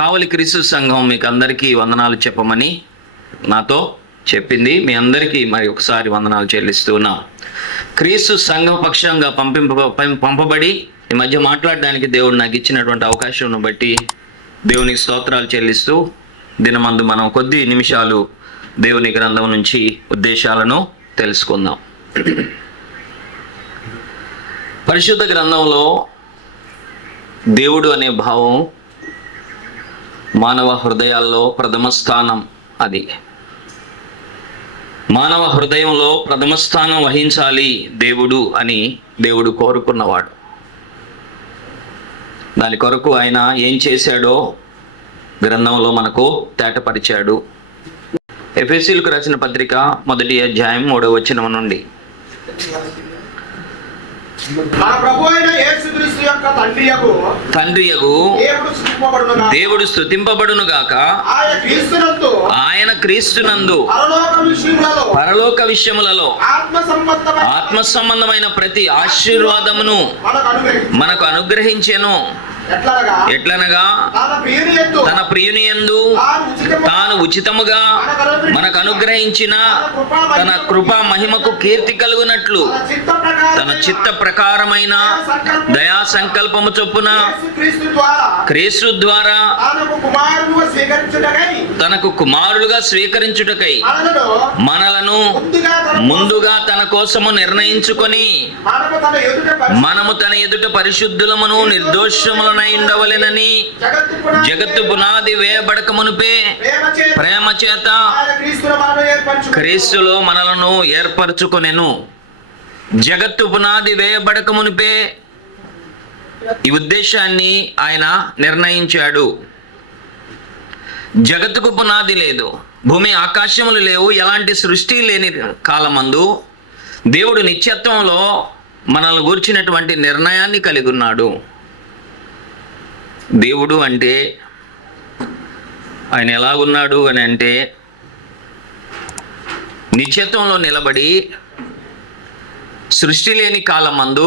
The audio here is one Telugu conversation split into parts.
కావలి క్రీస్తు సంఘం మీకు అందరికీ వందనాలు చెప్పమని నాతో చెప్పింది. మీ అందరికీ మరి ఒకసారి వందనాలు చెల్లిస్తూ ఉన్నాం. క్రీస్తు సంఘం పక్షంగా పంపబడి ఈ మధ్య మాట్లాడడానికి దేవుడు నాకు ఇచ్చినటువంటి అవకాశం బట్టి దేవునికి స్తోత్రాలు చెల్లిస్తూ దినమందు మనం కొద్ది నిమిషాలు దేవుని గ్రంథం నుంచి ఉద్దేశాలను తెలుసుకుందాం. పరిశుద్ధ గ్రంథంలో దేవుడు అనే భావం మానవ హృదయాల్లో ప్రథమ స్థానం. అది మానవ హృదయంలో ప్రథమ స్థానం వహించాలి దేవుడు అని దేవుడు కోరుకున్నవాడు. దాని కొరకు ఆయన ఏం చేశాడో గ్రంథంలో మనకు తేటపరిచాడు. ఎఫెసీయులకు రాసిన పత్రిక 1వ అధ్యాయం 3వ వచనం నుండి, మన ప్రభువైన యేసుక్రీస్తు యొక్క తండ్రియగు దేవుడు స్తుతింపబడును గాక. ఆయన క్రీస్తునందు పరలోక విషయములలో ఆత్మ సంబంధమైన ప్రతి ఆశీర్వాదమును మనకు అనుగ్రహించెను. ఎట్లనగా తన ప్రియుని యందు తాను ఉచితముగా మనకు అనుగ్రహించిన తన కృపా మహిమకు కీర్తి కలుగునట్లు తన చిత్త ప్రకారమైన దయా సంకల్పము చొప్పున క్రీస్తు ద్వారా తనకు కుమారులుగా స్వీకరించుటకై మనలను ముందుగా తన కోసము నిర్ణయించుకొని మనము తన ఎదుట పరిశుద్ధులమును నిర్దోషములను ఉండవలెనని జగత్తు పునాది వేయబడక మునుపే ప్రేమ చేత క్రీస్తులో మనలను ఏర్పరచుకొనెను. జగత్తు పునాది వేయబడక మునుపే ఈ ఉద్దేశాన్ని ఆయన నిర్ణయించాడు. జగత్తుకు పునాది లేదు, భూమి ఆకాశములు లేవు, ఎలాంటి సృష్టి లేని కాలమందు దేవుడు నిత్యత్వంలో మనల్ని గూర్చినటువంటి నిర్ణయాన్ని కలిగి ఉన్నాడు. దేవుడు అంటే ఆయన ఎలాగున్నాడు అని అంటే, నిత్యత్వంలో నిలబడి సృష్టి లేని కాలమందు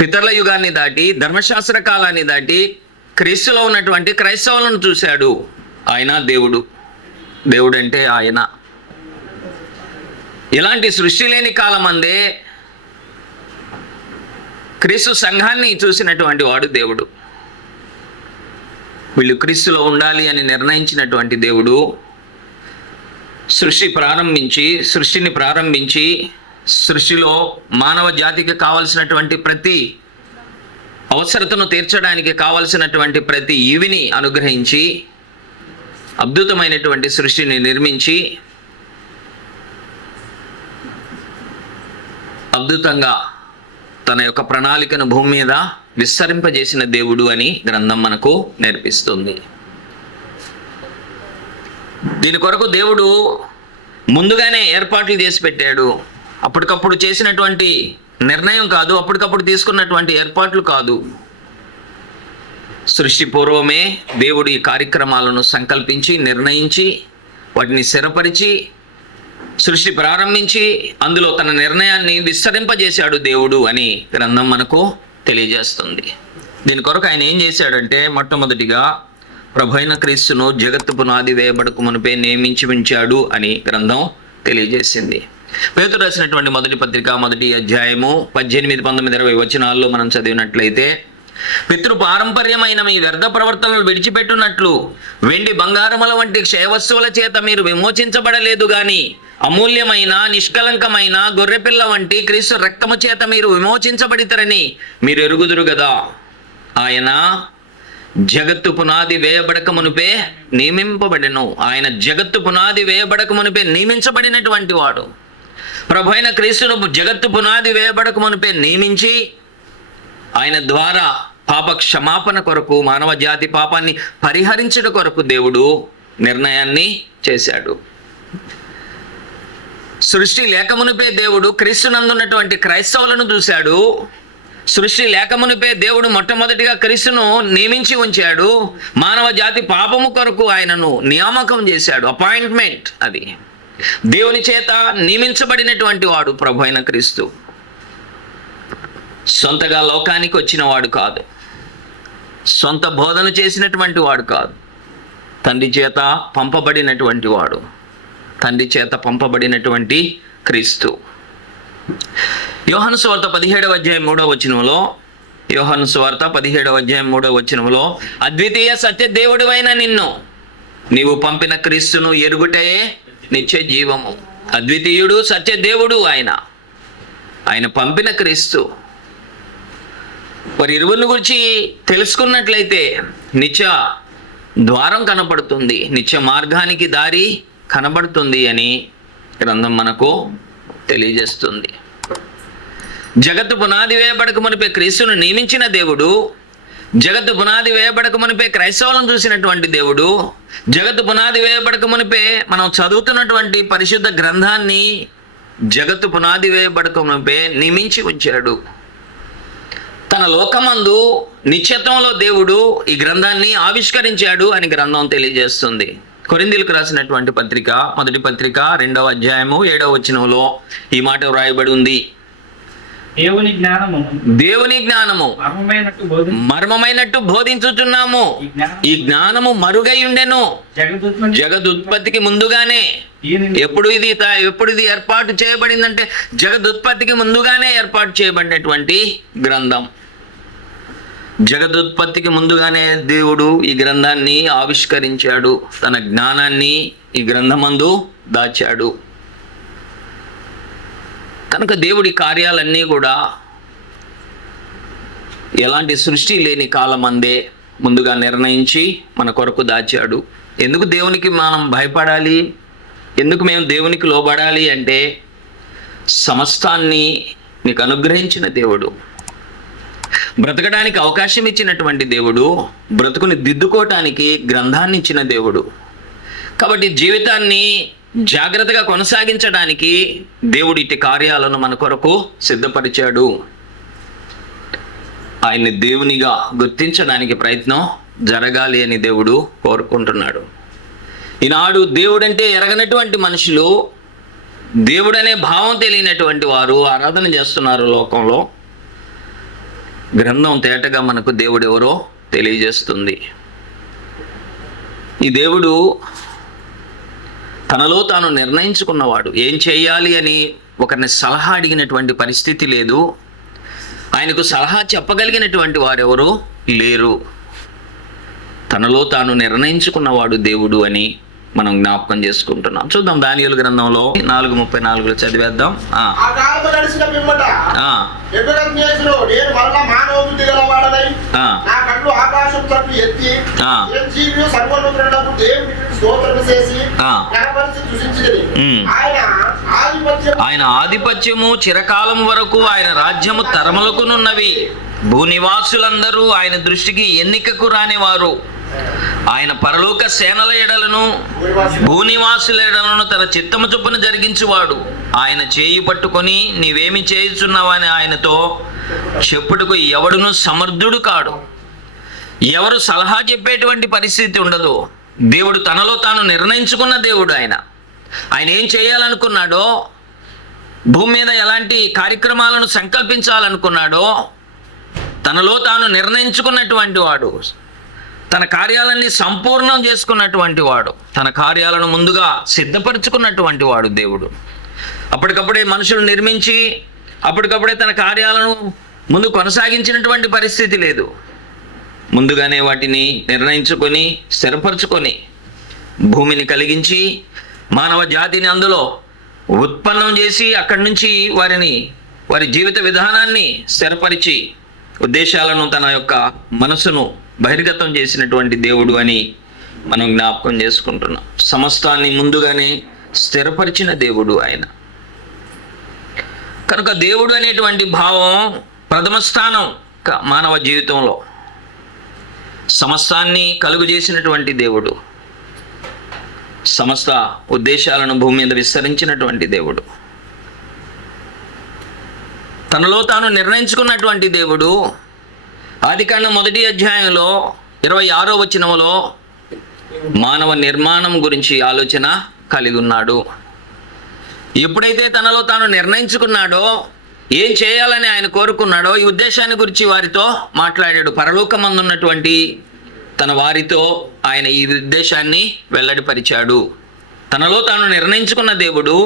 పితరుల యుగాన్ని దాటి ధర్మశాస్త్ర కాలాన్ని దాటి క్రీస్తులో ఉన్నటువంటి క్రైస్తవులను చూశాడు. ఆయన దేవుడు. దేవుడు అంటే ఆయన. ఇలాంటి సృష్టి లేని కాలమందే క్రీస్తు సంఘాన్ని చూసినటువంటి వాడు దేవుడు. వీళ్ళు క్రీస్తులో ఉండాలి అని నిర్ణయించినటువంటి దేవుడు సృష్టిని ప్రారంభించి సృష్టిలో మానవ జాతికి కావలసినటువంటి ప్రతి అవసరతను తీర్చడానికి కావలసినటువంటి ప్రతి ఈవిని అనుగ్రహించి అద్భుతమైనటువంటి సృష్టిని నిర్మించి అద్భుతంగా తన యొక్క ప్రణాళికను భూమి మీద విస్తరింపజేసిన దేవుడు అని గ్రంథం మనకు నేర్పిస్తుంది. దీని కొరకు దేవుడు ముందుగానే ఏర్పాట్లు చేసి పెట్టాడు. అప్పటికప్పుడు చేసినటువంటి నిర్ణయం కాదు, అప్పటికప్పుడు తీసుకున్నటువంటి ఏర్పాట్లు కాదు. సృష్టి పూర్వమే దేవుడు ఈ కార్యక్రమాలను సంకల్పించి నిర్ణయించి వాటిని స్థిరపరిచి సృష్టి ప్రారంభించి అందులో తన నిర్ణయాన్ని విస్తరింపజేశాడు దేవుడు అని గ్రంథం మనకు తెలియజేస్తుంది. దీని కొరకు ఆయన ఏం చేశాడంటే, మొట్టమొదటిగా ప్రభు అయిన క్రీస్తును జగత్తు పునాది వేయబడక మునిపే నియమించి ఉంచాడు అని గ్రంథం తెలియజేసింది. పేతురు రాసినటువంటి 1వ పత్రిక 1వ అధ్యాయము 18, 19, 20 వచనాల్లో మనం చదివినట్లయితే, పితృ పారంపర్యమైన మీ వ్యర్థ ప్రవర్తనలు విడిచిపెట్టునట్లు వెండి బంగారముల వంటి క్షయవస్తువుల చేత మీరు విమోచించబడలేదు గాని అమూల్యమైన నిష్కలంకమైన గొర్రెపిల్ల వంటి క్రీస్తు రక్తము చేత మీరు విమోచించబడితరని మీరు ఎరుగుదురు గదా. ఆయన జగత్తు పునాది వేయబడక మునిపే నియమింపబడెను. ఆయన జగత్తు పునాది వేయబడక మునిపే నియమించబడినటువంటి వాడు. ప్రభు అయిన క్రీస్తును జగత్తు పునాది వేయబడక మునిపే నియమించి ఆయన ద్వారా పాప క్షమాపణ కొరకు, మానవ జాతి పాపాన్ని పరిహరించడం కొరకు దేవుడు నిర్ణయాన్ని చేశాడు. సృష్టి లేకమునిపే దేవుడు క్రీస్తునందున్నటువంటి క్రైస్తవులను చూశాడు. సృష్టి లేకమునిపే దేవుడు మొట్టమొదటిగా క్రీస్తును నియమించి ఉంచాడు. మానవ జాతి పాపము కొరకు ఆయనను నియామకం చేశాడు. అపాయింట్మెంట్. అది దేవుని చేత నియమించబడినటువంటి వాడు ప్రభు అయిన క్రీస్తు. సొంతగా లోకానికి వచ్చిన వాడు కాదు. సొంత బోధన చేసినటువంటి వాడు కాదు, తండ్రి చేత పంపబడినటువంటి వాడు, తండ్రి చేత పంపబడినటువంటి క్రీస్తు. యోహాను సువార్త 17వ అధ్యాయం 3వ వచనంలో, యోహాను సువార్త 17వ అధ్యాయం 3వ వచనంలో, అద్వితీయ సత్య దేవుడివైన నిన్ను, నీవు పంపిన క్రీస్తును ఎరుగుటే నిత్య జీవము. అద్వితీయుడు సత్య దేవుడు ఆయన పంపిన క్రీస్తు. వారి ఇరువురిని గురించి తెలుసుకున్నట్లయితే నిత్య ద్వారం కనపడుతుంది, నిత్య మార్గానికి దారి కనబడుతుంది అని గ్రంథం మనకు తెలియజేస్తుంది. జగత్తు పునాది వేయబడక మునిపే క్రీస్తును నియమించిన దేవుడు, జగత్తు పునాది వేయబడక మునిపే క్రైస్తవులను చూసినటువంటి దేవుడు, జగత్తు పునాది వేయబడక మునిపే మనం చదువుతున్నటువంటి పరిశుద్ధ గ్రంథాన్ని జగత్తు పునాది వేయబడక మునిపే నియమించి ఉంచాడు. తన లోకమందు నిత్యత్వంలో దేవుడు ఈ గ్రంథాన్ని ఆవిష్కరించాడు అని గ్రంథం తెలియజేస్తుంది. కొరింథీయులకు రాసినటువంటి పత్రిక, మొదటి పత్రిక 2వ అధ్యాయము 7వ వచనంలో ఈ మాట వ్రాయబడి ఉంది. దేవుని జ్ఞానము మర్మమైనట్టు బోధించుచున్నాము. ఈ జ్ఞానము మరుగై ఉండెను జగదుత్పత్తికి ముందుగానే. ఎప్పుడు ఇది ఏర్పాటు చేయబడిందంటే జగదుత్పత్తికి ముందుగానే ఏర్పాటు చేయబడినటువంటి గ్రంథం. జగదుత్పత్తికి ముందుగానే దేవుడు ఈ గ్రంథాన్ని ఆవిష్కరించాడు, తన జ్ఞానాన్ని ఈ గ్రంథమందు దాచాడు. కనుక దేవుడి కార్యాలన్నీ కూడా ఎలాంటి సృష్టి లేని కాలమందే ముందుగా నిర్ణయించి మన కొరకు దాచాడు. ఎందుకు దేవునికి మనం భయపడాలి, ఎందుకు మేము దేవునికి లోబడాలి అంటే, సమస్తాన్ని నీకు అనుగ్రహించిన దేవుడు, బ్రతకడానికి అవకాశం ఇచ్చినటువంటి దేవుడు, బ్రతుకుని దిద్దుకోవటానికి గ్రంథాన్ని ఇచ్చిన దేవుడు. కాబట్టి జీవితాన్ని జాగ్రత్తగా కొనసాగించడానికి దేవుడు ఇట్టి కార్యాలను మన కొరకు సిద్ధపరిచాడు. ఆయన్ని దేవునిగా గుర్తించడానికి ప్రయత్నం జరగాలి అని దేవుడు కోరుకుంటున్నాడు. ఈనాడు దేవుడంటే ఎరగనటువంటి మనుషులు, దేవుడనే భావం తెలియనటువంటి వారు ఆరాధన చేస్తున్నారు లోకంలో. గ్రంథం తేటగా మనకు దేవుడు ఎవరో తెలియజేస్తుంది. ఈ దేవుడు తనలో తాను నిర్ణయించుకున్నవాడు. ఏం చేయాలి అని ఒకరిని సలహా అడిగినటువంటి పరిస్థితి లేదు. ఆయనకు సలహా చెప్పగలిగినటువంటి వారెవరూ లేరు. తనలో తాను నిర్ణయించుకున్నవాడు దేవుడు అని మనం జ్ఞాపకం చేసుకుంటున్నాం. చూద్దాం దానియేలు గ్రంథంలో 4:34 చదివేద్దాం. ఆయన ఆధిపత్యము చిరకాలం వరకు, ఆయన రాజ్యము తరములకునున్నవి. భూనివాసులందరూ ఆయన దృష్టికి ఎన్నికకు రానివారు. ఆయన పరలోక సేనల ఎడలను భూనివాసుల ఎడలను తన చిత్తము చొప్పున జరిగించువాడు. ఆయన చేయి పట్టుకొని నీవేమి చేయుచున్నావని ఆయనతో చెప్పుటకు ఎవడును సమర్థుడు కాడు. ఎవరు సలహా చెప్పేటువంటి పరిస్థితి ఉండదు. దేవుడు తనలో తాను నిర్ణయించుకున్న దేవుడు. ఆయన ఏం చేయాలనుకున్నాడో, భూమి మీద ఎలాంటి కార్యక్రమాలను సంకల్పించాలనుకున్నాడో తనలో తాను నిర్ణయించుకున్నటువంటి వాడు. తన కార్యాలన్నీ సంపూర్ణం చేసుకున్నటువంటి వాడు. తన కార్యాలను ముందుగా సిద్ధపరచుకున్నటువంటి వాడు దేవుడు. అప్పటికప్పుడే మనుషులు నిర్మించి అప్పటికప్పుడే తన కార్యాలను ముందు కొనసాగించినటువంటి పరిస్థితి లేదు. ముందుగానే వాటిని నిర్ణయించుకొని స్థిరపరచుకొని భూమిని కలిగించి మానవ జాతిని అందులో ఉత్పన్నం చేసి అక్కడి నుంచి వారి జీవిత విధానాన్ని స్థిరపరిచి ఉద్దేశాలను తన యొక్క మనసును బహిర్గతం చేసినటువంటి దేవుడు అని మనం జ్ఞాపకం చేసుకుంటున్నాం. సమస్తాన్ని ముందుగానే స్థిరపరిచిన దేవుడు ఆయన. కనుక దేవుడు అనేటువంటి భావం ప్రథమ స్థానం మానవ జీవితంలో. సమస్తాన్ని కలుగు చేసినటువంటి దేవుడు, సమస్త ఉద్దేశాలను భూమి మీద విస్తరించినటువంటి దేవుడు, తనలో తాను నిర్ణయించుకున్నటువంటి దేవుడు. ఆదికాండం 1వ అధ్యాయంలో 26వ వచనంలో మానవ నిర్మాణం గురించి ఆలోచన కలిగి ఉన్నాడు. ఎప్పుడైతే తనలో తాను నిర్ణయించుకున్నాడో ఏం చేయాలని ఆయన కోరుకున్నాడో ఈ ఉద్దేశాన్ని గురించి వారితో మాట్లాడాడు. పరలోకమందున్నటువంటి తన వారితో ఆయన ఈ ఉద్దేశాన్ని వెల్లడిపరిచాడు. తనలో తాను నిర్ణయించుకున్న దేవుడు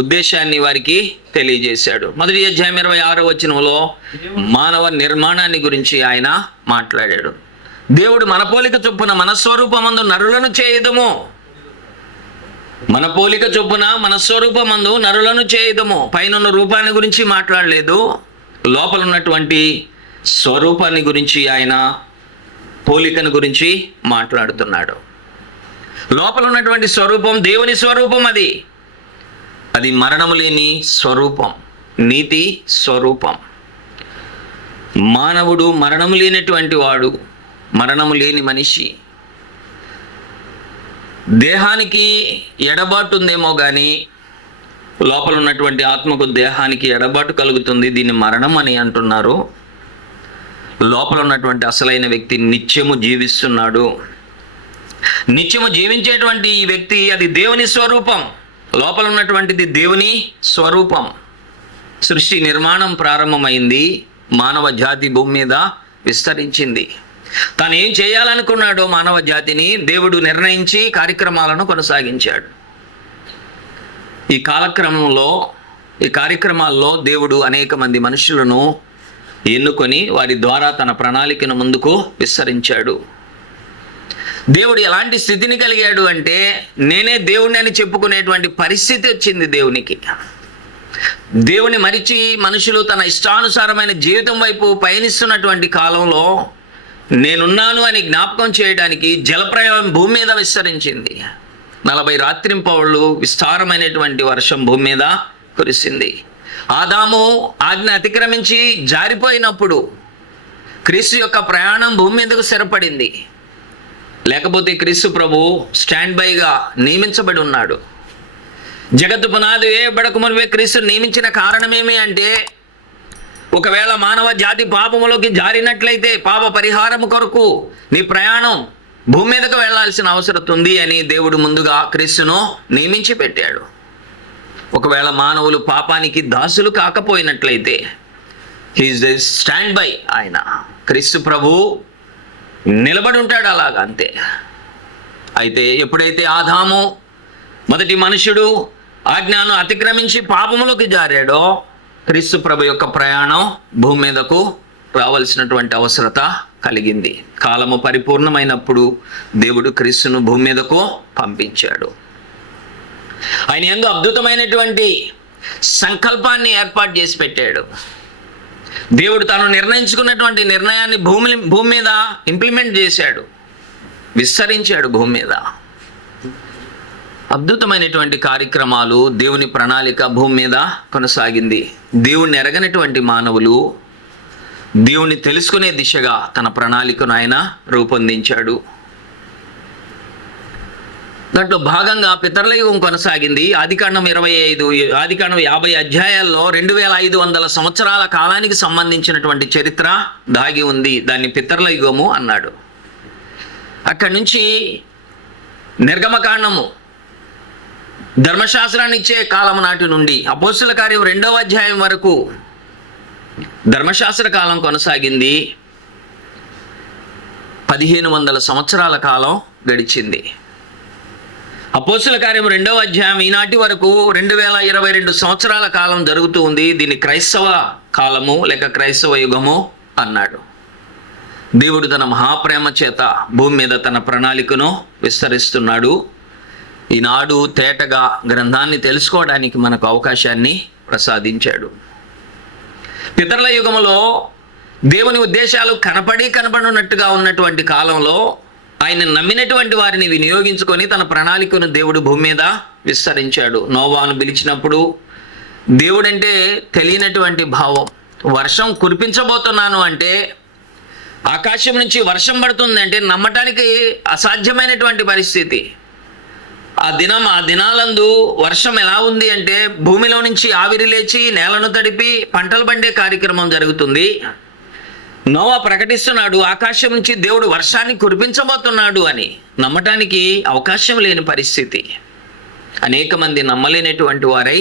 ఉద్దేశాన్ని వారికి తెలియజేశాడు. 1వ అధ్యాయం 26వ వచనంలో మానవ నిర్మాణాన్ని గురించి ఆయన మాట్లాడాడు. దేవుడు మన పోలిక చొప్పున మన స్వరూపమందు నరులను చేయదము. మన పోలిక చొప్పున మన స్వరూపమందు నరులను చేయదము. పైన రూపాన్ని గురించి మాట్లాడలేదు, లోపల ఉన్నటువంటి స్వరూపాన్ని గురించి ఆయన పోలికను గురించి మాట్లాడుతున్నాడు. లోపల ఉన్నటువంటి స్వరూపం దేవుని స్వరూపం. అది మరణము లేని స్వరూపం, నీతి స్వరూపం. మానవుడు మరణము లేనటువంటి వాడు, మరణము లేని మనిషి. దేహానికి ఎడబాటు ఉందేమో కానీ లోపల ఉన్నటువంటి ఆత్మకు దేహానికి ఎడబాటు కలుగుతుంది. దీన్ని మరణం అని అంటున్నారు. లోపల ఉన్నటువంటి అసలైన వ్యక్తి నిత్యము జీవిస్తున్నాడు. నిత్యము జీవించేటువంటి ఈ వ్యక్తి, అది దేవుని స్వరూపం. లోపల ఉన్నటువంటిది దేవుని స్వరూపం. సృష్టి నిర్మాణం ప్రారంభమైంది, మానవ జాతి భూమి మీద విస్తరించింది. తాను ఏం చేయాలనుకున్నాడో మానవ జాతిని దేవుడు నిర్ణయించి కార్యక్రమాలను కొనసాగించాడు. ఈ కార్యక్రమాల్లో దేవుడు అనేక మంది మనుషులను ఎన్నుకొని వారి ద్వారా తన ప్రణాళికను ముందుకు విస్తరించాడు. దేవుడు ఎలాంటి స్థితిని కలిగాడు అంటే, నేనే దేవుడిని అని చెప్పుకునేటువంటి పరిస్థితి వచ్చింది దేవునికి. దేవుని మరిచి మనుషులు తన ఇష్టానుసారమైన జీవితం వైపు పయనిస్తున్నటువంటి కాలంలో నేనున్నాను అని జ్ఞాపకం చేయడానికి జలప్రవాహం భూమి మీద విస్తరించింది. 40 రాత్రింపవళ్ళు విస్తారమైనటువంటి వర్షం భూమి మీద కురిసింది. ఆదాము ఆజ్ఞ అతిక్రమించి జారిపోయినప్పుడు క్రీస్తు యొక్క ప్రయాణం భూమి మీదకు స్థిరపడింది. లేకపోతే క్రీస్తు ప్రభు స్టాండ్ బైగా నియమించబడి ఉన్నాడు. జగత్తు పునాది వేయబడక మునిపే క్రీస్తు నియమించిన కారణమేమి అంటే, ఒకవేళ మానవ జాతి పాపములోకి జారినట్లయితే పాప పరిహారం కొరకు నీ ప్రయాణం భూమి మీదకు వెళ్లాల్సిన అవసరం ఉంది అని దేవుడు ముందుగా క్రీస్తును నియమించి పెట్టాడు. ఒకవేళ మానవులు పాపానికి దాసులు కాకపోయినట్లయితే హీఈస్ ద స్టాండ్ బై. ఆయన క్రీస్తు ప్రభు నిలబడి ఉంటాడు అలాగా, అంతే. అయితే ఎప్పుడైతే ఆదాము మొదటి మనుషుడు ఆజ్ఞను అతిక్రమించి పాపములోకి జారాడో, క్రీస్తు ప్రభు యొక్క ప్రయాణం భూమి మీదకు రావాల్సినటువంటి అవసరత కలిగింది. కాలము పరిపూర్ణమైనప్పుడు దేవుడు క్రీస్తును భూమి మీదకు పంపించాడు. ఆయన యందు అద్భుతమైనటువంటి సంకల్పాన్ని ఏర్పాటు చేసి పెట్టాడు. దేవుడు తాను నిర్ణయించుకున్నటువంటి నిర్ణయాన్ని భూమి మీద ఇంప్లిమెంట్ చేశాడు, విస్తరించాడు భూమి మీద. అద్భుతమైనటువంటి కార్యక్రమాలు, దేవుని ప్రణాళిక భూమి మీద కొనసాగింది. దేవుణ్ణి ఎరగనటువంటి మానవులు దేవుణ్ణి తెలుసుకునే దిశగా తన ప్రణాళికను ఆయన రూపొందించాడు. దాంట్లో భాగంగా పితరుల యుగం కొనసాగింది. ఆదికాండం 50 అధ్యాయాల్లో 2500 సంవత్సరాల కాలానికి సంబంధించినటువంటి చరిత్ర దాగి ఉంది. దాన్ని పితరుల యుగము అన్నాడు. అక్కడి నుంచి నిర్గమకాండము ధర్మశాస్త్రాన్ని ఇచ్చే కాలం నాటి నుండి అపోస్తుల కార్యం 2వ అధ్యాయం వరకు ధర్మశాస్త్ర కాలం కొనసాగింది. 1500 సంవత్సరాల కాలం గడిచింది. అపోస్తుల కార్యం 2వ అధ్యాయం ఈనాటి వరకు 2022 సంవత్సరాల కాలం జరుగుతూ ఉంది. దీన్ని క్రైస్తవ కాలము లేక క్రైస్తవ యుగము అన్నాడు. దేవుడు తన మహాప్రేమ చేత భూమి మీద తన ప్రణాళికను విస్తరిస్తున్నాడు. ఈనాడు తేటగా గ్రంథాన్ని తెలుసుకోవడానికి మనకు అవకాశాన్ని ప్రసాదించాడు. పితరుల యుగములో దేవుని ఉద్దేశాలు కనపడినట్టుగా ఉన్నటువంటి కాలంలో ఆయన నమ్మినటువంటి వారిని వినియోగించుకొని తన ప్రణాళికను దేవుడు భూమి మీద విస్తరించాడు. నోవాను పిలిచినప్పుడు దేవుడంటే తెలియనటువంటి భావం. వర్షం కురిపించబోతున్నాను అంటే, ఆకాశం నుంచి వర్షం పడుతుంది అంటే నమ్మటానికి అసాధ్యమైనటువంటి పరిస్థితి. ఆ దినాలందు వర్షం ఎలా ఉంది అంటే, భూమిలో నుంచి ఆవిరి లేచి నేలను తడిపి పంటలు పండే కార్యక్రమం జరుగుతుంది. నోవా ప్రకటిస్తున్నాడు, ఆకాశం నుంచి దేవుడు వర్షాన్ని కురిపించబోతున్నాడు అని. నమ్మటానికి అవకాశం లేని పరిస్థితి. అనేక మంది నమ్మలేనటువంటి వారై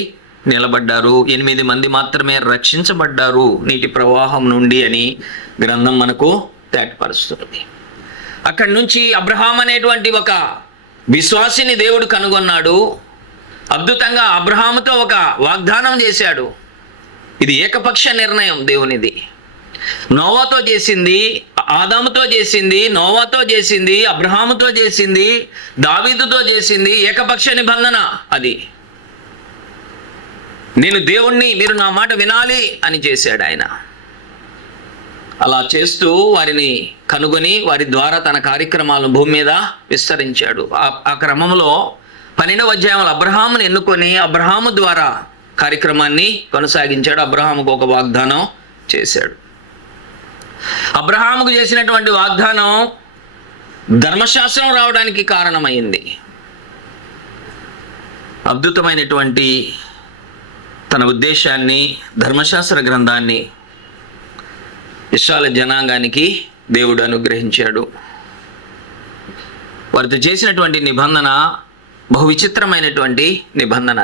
నిలబడ్డారు, 8 మంది మాత్రమే రక్షించబడ్డారు నీటి ప్రవాహం నుండి అని గ్రంథం మనకు తేటపరుస్తుంది. అక్కడి నుంచి అబ్రహాం అనేటువంటి ఒక విశ్వాసిని దేవుడు కనుగొన్నాడు. అద్భుతంగా అబ్రహాముతో ఒక వాగ్దానం చేశాడు. ఇది ఏకపక్ష నిర్ణయం దేవునిది. నోవాతో చేసింది, ఆదాముతో చేసింది, నోవాతో చేసింది, అబ్రహాముతో చేసింది, దావీదుతో చేసింది. ఏకపక్ష నిబంధన అది. నేను దేవుణ్ణి, మీరు నా మాట వినాలి అని చేశాడు ఆయన. అలా చేస్తూ వారిని కనుగొని వారి ద్వారా తన కార్యక్రమాలను భూమి మీద విస్తరించాడు. ఆ క్రమంలో 12వ అధ్యాయంలో అబ్రహామును ఎన్నుకొని అబ్రహాము ద్వారా కార్యక్రమాన్ని కొనసాగించాడు. అబ్రహాముకు ఒక వాగ్దానం చేశాడు. అబ్రహాముకు చేసినటువంటి వాగ్దానం ధర్మశాస్త్రం రావడానికి కారణమైంది. అద్భుతమైనటువంటి తన ఉద్దేశాన్ని, ధర్మశాస్త్ర గ్రంథాన్ని ఇశ్రాయేలు జనాంగానికి దేవుడు అనుగ్రహించాడు. వారితో చేసినటువంటి నిబంధన బహు విచిత్రమైనటువంటి నిబంధన.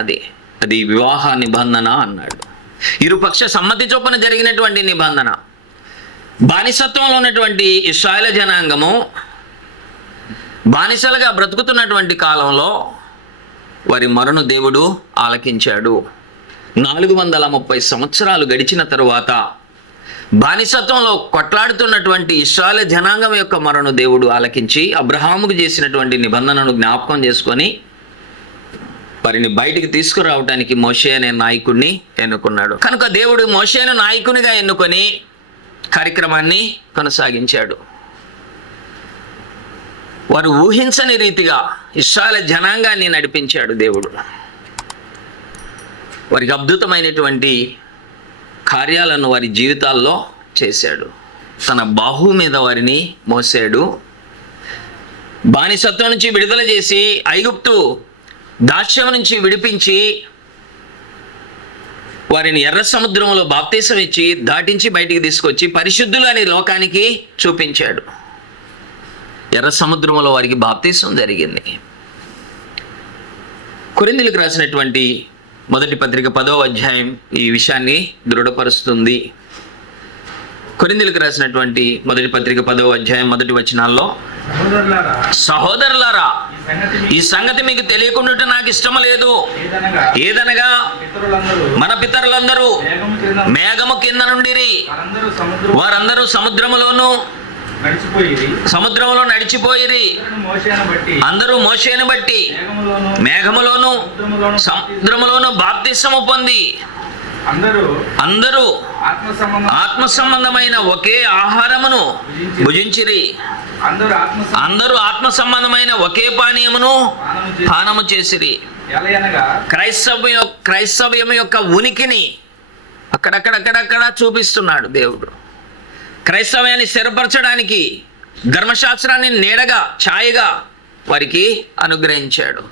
అది వివాహ నిబంధన అన్నాడు. ఇరుపక్ష సమ్మతి చొప్పున జరిగినటువంటి నిబంధన. బానిసత్వంలో ఉన్నటువంటి ఇశ్రాయేలు జనాంగము బానిసలుగా బ్రతుకుతున్నటువంటి కాలంలో వారి మొరను దేవుడు ఆలకించాడు. 430 సంవత్సరాలు గడిచిన తరువాత బానిసత్వంలో కొట్లాడుతున్నటువంటి ఇశ్రాయేలు జనాంగం యొక్క మొరను దేవుడు ఆలకించి అబ్రహాముకు చేసినటువంటి నిబంధనను జ్ఞాపకం చేసుకొని వారిని బయటికి తీసుకురావడానికి మోషే అనే నాయకుడిని ఎన్నుకున్నాడు. కనుక దేవుడు మోషేను నాయకునిగా ఎన్నుకొని కార్యక్రమాన్ని కొనసాగించాడు. వారు ఊహించని రీతిగా ఇశ్రాయేలు జనాంగాన్ని నడిపించాడు దేవుడు. వారికి అద్భుతమైనటువంటి కార్యాలను వారి జీవితాల్లో చేశాడు. తన బాహు మీద వారిని మోసాడు. బానిసత్వం నుంచి విడుదల చేసి ఐగుప్తు దాస్యం నుంచి విడిపించి వారిని ఎర్ర సముద్రంలో బాప్తీసం ఇచ్చి దాటించి బయటికి తీసుకొచ్చి పరిశుద్ధులు అని లోకానికి చూపించాడు. ఎర్ర సముద్రంలో వారికి బాప్తీసం జరిగింది. కొరింథీయులకు రాసినటువంటి మొదటి పత్రిక 10వ అధ్యాయం ఈ విషయాన్ని దృఢపరుస్తుంది. కొరింథీయులకు రాసినటువంటి మొదటి పత్రిక 10వ అధ్యాయం మొదటి వచనాల్లో, సహోదరులారా ఈ సంగతి మీకు తెలియకుండా నాకు ఇష్టం లేదు. ఏదనగా మన పితరులందరూ మేఘము కింద నుండిరి, వారందరూ సముద్రములో నడిచిపోయిరి. అందరూ మోషేను బట్టి మేఘములోను సముద్రములోను బాప్తిసము పొంది అందరూ ఆత్మ సంబంధమైన ఒకే ఆహారమును భుజించిరి. అందరూ ఆత్మ సంబంధమైన ఒకే పానీయమును పానము చేసిరి. క్రైస్తవ్యం యొక్క ఉనికిని అక్కడక్కడక్కడక్కడ చూపిస్తున్నాడు దేవుడు. క్రైస్తవ్యాన్ని స్థిరపరచడానికి ధర్మశాస్త్రాన్ని నీడగా ఛాయగా వారికి అనుగ్రహించాడు.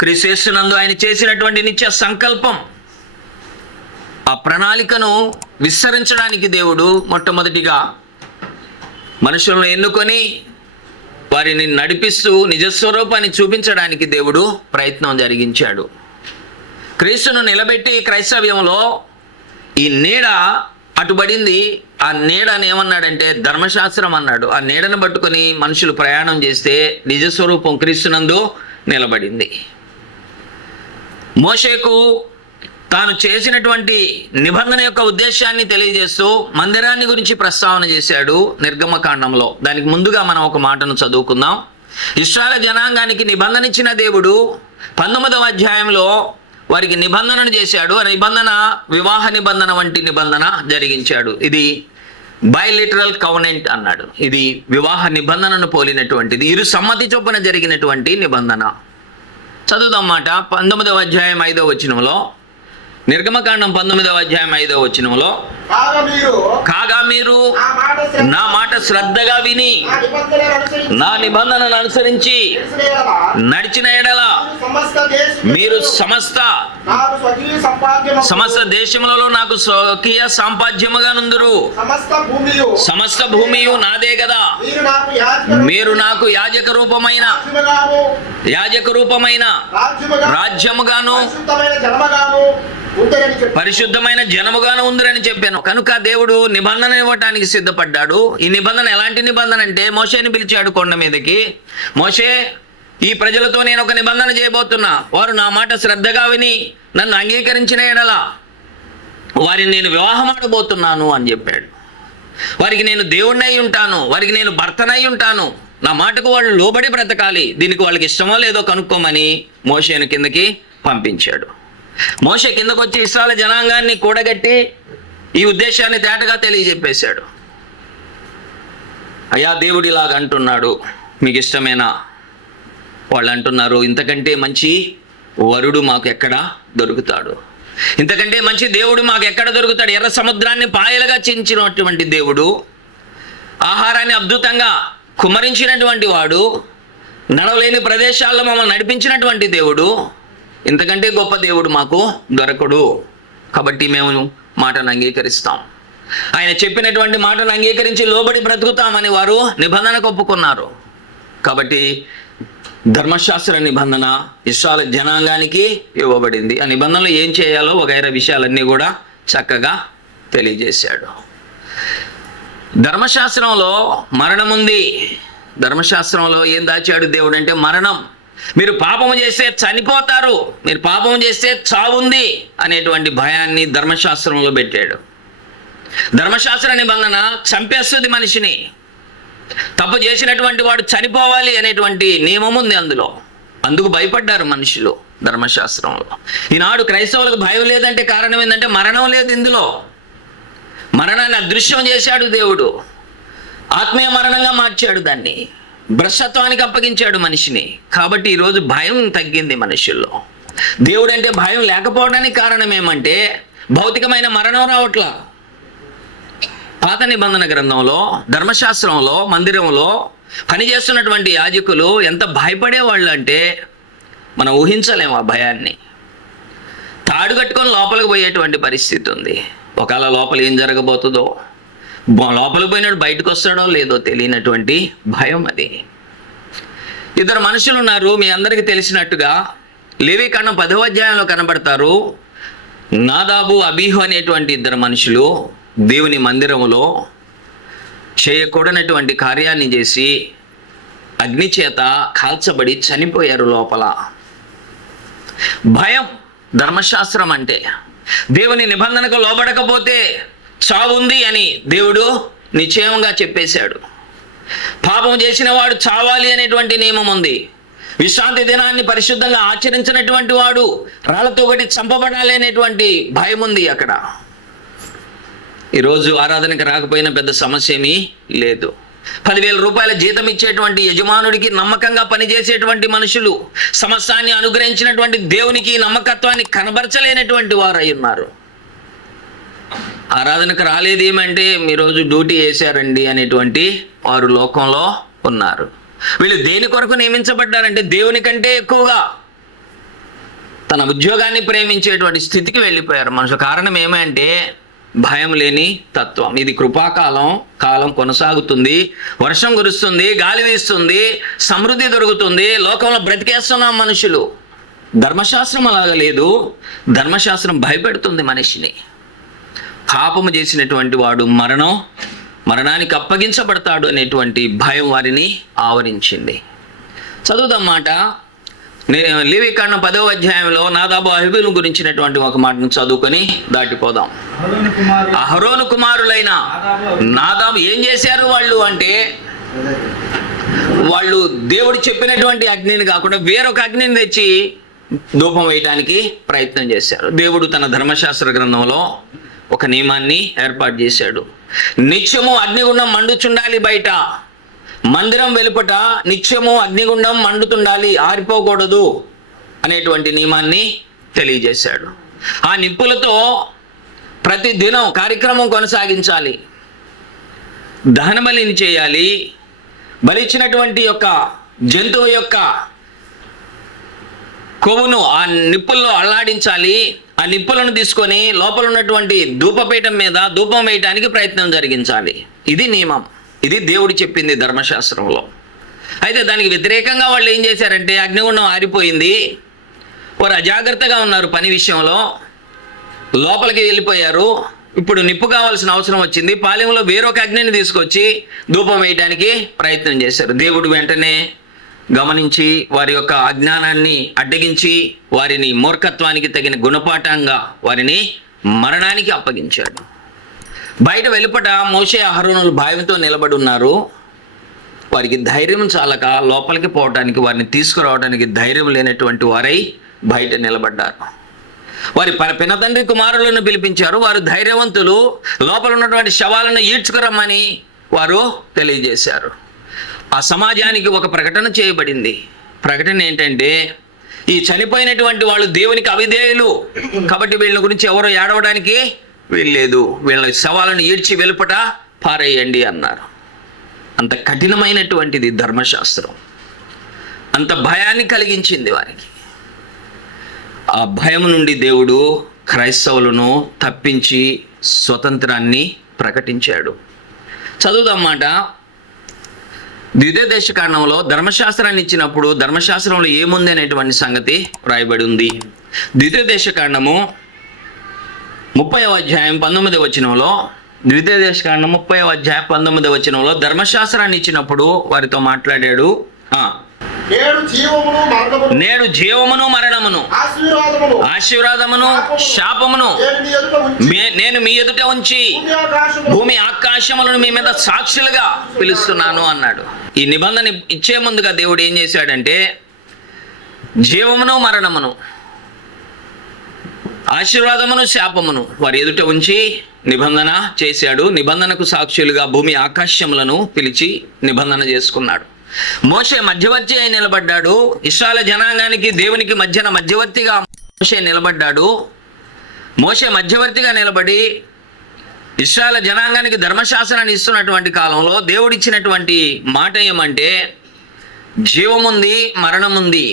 క్రీస్తు యేసునందు ఆయన చేసినటువంటి నిత్య సంకల్పం, ఆ ప్రణాళికను విస్తరించడానికి దేవుడు మొట్టమొదటిగా మనుషులను ఎన్నుకొని వారిని నడిపిస్తూ నిజస్వరూపాన్ని చూపించడానికి దేవుడు ప్రయత్నం జరిగించాడు. క్రీస్తును నిలబెట్టి క్రైస్తవ్యంలో ఈ నీడ అటుబడింది. ఆ నీడని ఏమన్నాడంటే ధర్మశాస్త్రం అన్నాడు. ఆ నీడను పట్టుకొని మనుషులు ప్రయాణం చేస్తే నిజస్వరూపం క్రీస్తునందు నిలబడింది. మోషేకు తాను చేసినటువంటి నిబంధన యొక్క ఉద్దేశాన్ని తెలియజేస్తూ మందిరాన్ని గురించి ప్రస్తావన చేశాడు నిర్గమకాండంలో. దానికి ముందుగా మనం ఒక మాటను చదువుకుందాం. ఇశ్రాయేలు జనాంగానికి నిబంధన ఇచ్చిన దేవుడు 19వ అధ్యాయంలో వారికి నిబంధనను చేశాడు. ఆ నిబంధన వివాహ నిబంధన వంటి నిబంధన జరిగించాడు. ఇది బైలిటరల్ కవెనెంట్ అన్నాడు. ఇది వివాహ నిబంధనను పోలినటువంటిది, ఇరు సమ్మతి చొప్పున జరిగినటువంటి నిబంధన. చదువుదాం మాట. 19వ అధ్యాయం 5వ వచనంలో, నిర్గమకాండం 19వ అధ్యాయం 5వ వచనంలో, కాగా మీరు నా మాట శ్రద్ధగా విని నా నిబంధనను అనుసరించి నడిచిన ఎడల మీరు సమస్త దేశములలో నాకు స్వకీయ సంపాద్యముగా నుందురు. సమస్త భూమియు నాదే కదా. మీరు నాకు యాజక రూపమైన రాజ్యముగాను పరిశుద్ధమైన జనముగాను ఉందిరని చెప్పాను. కనుక దేవుడు నిబంధన ఇవ్వటానికి సిద్ధపడ్డాడు. ఈ నిబంధన ఎలాంటి నిబంధన అంటే, మోషేని పిలిచాడు కొండ మీదకి. మోషే, ఈ ప్రజలతో నేను ఒక నిబంధన చేయబోతున్నా. వారు నా మాట శ్రద్ధగా విని నన్ను అంగీకరించిన ఎడల వారిని నేను వివాహం ఆడబోతున్నాను అని చెప్పాడు. వారికి నేను దేవుడినై ఉంటాను, వారికి నేను భర్తనై ఉంటాను. నా మాటకు వాళ్ళు లోబడి బ్రతకాలి. దీనికి వాళ్ళకి ఇష్టమో లేదో కనుక్కోమని మోషేను కిందకి పంపించాడు. మోషే కిందకు వచ్చి ఇశ్రాయేలు జనాంగాన్ని కూడగట్టి ఈ ఉద్దేశాన్ని తేటగా తెలియజెప్పేశాడు. అయ్యా, దేవుడు ఇలాగ అంటున్నాడు, మీకు ఇష్టమేనా? వాళ్ళు అంటున్నారు, ఇంతకంటే మంచి వరుడు మాకు ఎక్కడ దొరుకుతాడు? ఇంతకంటే మంచి దేవుడు మాకు ఎక్కడ దొరుకుతాడు? ఎర్ర సముద్రాన్ని పాయలుగా చించినటువంటి దేవుడు, ఆహారాన్ని అద్భుతంగా కుమ్మరించినటువంటి వాడు, నడవలేని ప్రదేశాల్లో మమ్మల్ని నడిపించినటువంటి దేవుడు, ఇంతకంటే గొప్ప దేవుడు మాకు దొరకడు. కాబట్టి మేము మాటను అంగీకరిస్తాం, ఆయన చెప్పినటువంటి మాటను అంగీకరించి లోబడి బ్రతుకుతామని వారు నిబంధనకు ఒప్పుకున్నారు. కాబట్టి ధర్మశాస్త్ర నిబంధన ఇశ్రాయేలు జనాంగానికి ఇవ్వబడింది. ఆ నిబంధనలు ఏం చేయాలో వగైరా విషయాలన్నీ కూడా చక్కగా తెలియజేశాడు. ధర్మశాస్త్రంలో మరణం ఉంది. ధర్మశాస్త్రంలో ఏం దాచాడు దేవుడు అంటే మరణం. మీరు పాపము చేస్తే చనిపోతారు, మీరు పాపము చేస్తే చావుంది అనేటువంటి భయాన్ని ధర్మశాస్త్రంలో పెట్టాడు. ధర్మశాస్త్ర నిబంధన చంపేస్తుంది మనిషిని. తప్పు చేసినటువంటి వాడు చనిపోవాలి అనేటువంటి నియమం ఉంది అందులో. అందుకు భయపడ్డారు మనుషులు ధర్మశాస్త్రంలో. ఈనాడు క్రైస్తవులకు భయం లేదంటే కారణం ఏంటంటే మరణం లేదు ఇందులో. మరణాన్ని అదృశ్యం చేశాడు దేవుడు, ఆత్మీయ మరణంగా మార్చాడు, దాన్ని భ్రష్టత్వానికి అప్పగించాడు మనిషిని. కాబట్టి ఈరోజు భయం తగ్గింది మనుషుల్లో. దేవుడు అంటే భయం లేకపోవడానికి కారణం ఏమంటే భౌతికమైన మరణం రావట్లా. పాత నిబంధన గ్రంథంలో, ధర్మశాస్త్రంలో, మందిరంలో పనిచేస్తున్నటువంటి యాజకులు ఎంత భయపడేవాళ్ళు అంటే మనం ఊహించలేము ఆ భయాన్ని. తాడు కట్టుకొని లోపలికి పోయేటువంటి పరిస్థితి ఉంది. ఒకవేళ లోపల ఏం జరగబోతుందో, లోపలికి పోయినాడు బయటకు వస్తాడో లేదో తెలియనటువంటి భయం అది. ఇద్దరు మనుషులు ఉన్నారు, మీ అందరికీ తెలిసినట్టుగా. లేవీకాండం 10వ అధ్యాయంలో కనబడతారు. నాదాబు, అబీహు అనేటువంటి ఇద్దరు మనుషులు దేవుని మందిరములో చేయకూడనటువంటి కార్యాన్ని చేసి అగ్ని చేత కాల్చబడి చనిపోయారు లోపల. భయం ధర్మశాస్త్రం అంటే. దేవుని నిబంధనకు లోబడకపోతే చావుంది అని దేవుడు నిశ్చయంగా చెప్పేశాడు. పాపం చేసిన వాడు చావాలి అనేటువంటి నియమం ఉంది. విశ్రాంతి దినాన్ని పరిశుద్ధంగా ఆచరించినటువంటి వాడు రాళ్లతో ఒకటి చంపబడాలి అనేటువంటి భయం ఉంది అక్కడ. ఈరోజు ఆరాధనకి రాకపోయినా పెద్ద సమస్య ఏమీ లేదు. 10,000 రూపాయల జీతం ఇచ్చేటువంటి యజమానుడికి నమ్మకంగా పనిచేసేటువంటి మనుషులు సమస్తాన్ని అనుగ్రహించినటువంటి దేవునికి నమ్మకత్వాన్ని కనబరచలేనటువంటి వారు అయి ఉన్నారు. ఆరాధనకు రాలేదేమంటే ఈరోజు డ్యూటీ వేశారండి అనేటువంటి వారు లోకంలో ఉన్నారు. వీళ్ళు దేని కొరకు నియమించబడ్డారంటే దేవుని కంటే ఎక్కువగా తన ఉద్యోగాన్ని ప్రేమించేటువంటి స్థితికి వెళ్ళిపోయారు మనుషులు. కారణం ఏమంటే భయం లేని తత్వం. ఇది కృపాకాలం, కాలం కొనసాగుతుంది, వర్షం కురుస్తుంది, గాలి వీస్తుంది, సమృద్ధి దొరుకుతుంది, లోకంలో బ్రతికేస్తున్నాం మనుషులు. ధర్మశాస్త్రం అలాగ లేదు. ధర్మశాస్త్రం భయపెడుతుంది మనిషిని. పాపము చేసినటువంటి వాడు మరణానికి అప్పగించబడతాడు అనేటువంటి భయం వారిని ఆవరించింది. చదువుదాం మాట. లేవీకాండం 10వ అధ్యాయంలో నాదాబు, అబీహు గురించినటువంటి ఒక మాటను చదువుకొని దాటిపోదాం. అహరోను కుమారులైన నాదాబు ఏం చేశారు వాళ్ళు అంటే, వాళ్ళు దేవుడు చెప్పినటువంటి అగ్నిని కాకుండా వేరొక అగ్నిని తెచ్చి ధూపం వేయడానికి ప్రయత్నం చేశారు. దేవుడు తన ధర్మశాస్త్ర గ్రంథంలో ఒక నియమాన్ని ఏర్పాటు చేశాడు. నిత్యము అగ్నిగుండం మండుచుండాలి బయట, మందిరం వెలుపట నిత్యము అగ్నిగుండం మండుతుండాలి, ఆరిపోకూడదు అనేటువంటి నియమాన్ని తెలియజేశాడు. ఆ నిప్పులతో ప్రతి దినం కార్యక్రమం కొనసాగించాలి. దహన బలిని చేయాలి. బలిచ్చినటువంటి యొక్క జంతువు యొక్క కొవ్వును ఆ నిప్పుల్లో అల్లాడించాలి. ఆ నిప్పులను తీసుకొని లోపల ఉన్నటువంటి ధూపపీఠం మీద ధూపం వేయడానికి ప్రయత్నం జరిగించాలి. ఇది నియమం. ఇది దేవుడు చెప్పింది ధర్మశాస్త్రంలో. అయితే దానికి వ్యతిరేకంగా వాళ్ళు ఏం చేశారంటే, అగ్నిగుండం ఆరిపోయింది, వారు అజాగ్రత్తగా ఉన్నారు పని విషయంలో, లోపలికి వెళ్ళిపోయారు. ఇప్పుడు నిప్పు కావాల్సిన అవసరం వచ్చింది. పాలెంలో వేరొక అగ్నిని తీసుకొచ్చి ధూపం వేయడానికి ప్రయత్నం చేశారు. దేవుడు వెంటనే గమనించి వారి యొక్క అజ్ఞానాన్ని అడ్డగించి వారిని మూర్ఖత్వానికి తగిన గుణపాఠంగా వారిని మరణానికి అప్పగించాడు. బయట వెలుపట మోషే అహరోనులు భయంతో నిలబడి ఉన్నారు. వారికి ధైర్యం చాలక లోపలికి పోవడానికి, వారిని తీసుకురావడానికి ధైర్యం లేనటువంటి వారై బయట నిలబడ్డారు. వారి పినతండ్రి కుమారులను పిలిపించారు. వారు ధైర్యవంతులు. లోపల ఉన్నటువంటి శవాలను ఈడ్చుకురమ్మని వారు తెలియజేశారు. ఆ సమాజానికి ఒక ప్రకటన చేయబడింది. ప్రకటన ఏంటంటే, ఈ చనిపోయినటువంటి వాళ్ళు దేవునికి అవిధేయులు కాబట్టి వీళ్ళ గురించి ఎవరో ఏడవడానికి వీల్లేదు, వీళ్ళ శవాలను ఈడ్చి వెలుపట పారేయండి అన్నారు. అంత కఠినమైనటువంటిది ధర్మశాస్త్రం. అంత భయాన్ని కలిగించింది వారికి. ఆ భయం నుండి దేవుడు క్రైస్తవులను తప్పించి స్వతంత్రాన్ని ప్రకటించాడు. చదువుదన్నమాట. ద్వితీయోపదేశకాండంలో ధర్మశాస్త్రాన్ని ఇచ్చినప్పుడు ధర్మశాస్త్రంలో ఏముంది అనేటువంటి సంగతి రాయబడి ఉంది. ద్వితీయోపదేశకాండము 30వ అధ్యాయం 19వ వచనంలో, ద్వితీయోపదేశకాండం 30వ అధ్యాయం 19వ వచనంలో ధర్మశాస్త్రాన్ని ఇచ్చినప్పుడు వారితో మాట్లాడాడు. నేడు జీవమును మరణమును, ఆశీర్వాదమును శాపమును నేను మీ ఎదుట ఉంచి భూమి ఆకాశములను మీ మీద సాక్షులుగా పిలుస్తున్నాను అన్నాడు. ఈ నిబంధన ఇచ్చే ముందుగా దేవుడు ఏం చేశాడంటే, జీవమును మరణమును, ఆశీర్వాదమును శాపమును వారి ఎదుట ఉంచి నిబంధన చేశాడు. నిబంధనకు సాక్షులుగా భూమి ఆకాశములను పిలిచి నిబంధన చేసుకున్నాడు. మోషే మధ్యవర్తి అయి నిలబడ్డాడు. ఇశ్రాయేలు జనాంగానికి దేవునికి మధ్యవర్తిగా మోషే నిలబడ్డాడు. మోషే మధ్యవర్తిగా నిలబడి ఇశ్రాయేలు జనాంగానికి ధర్మశాస్త్రాన్ని ఇస్తున్నటువంటి కాలంలో దేవుడిచ్చినటువంటి మాట ఏమంటే, జీవముంది, మరణముంది.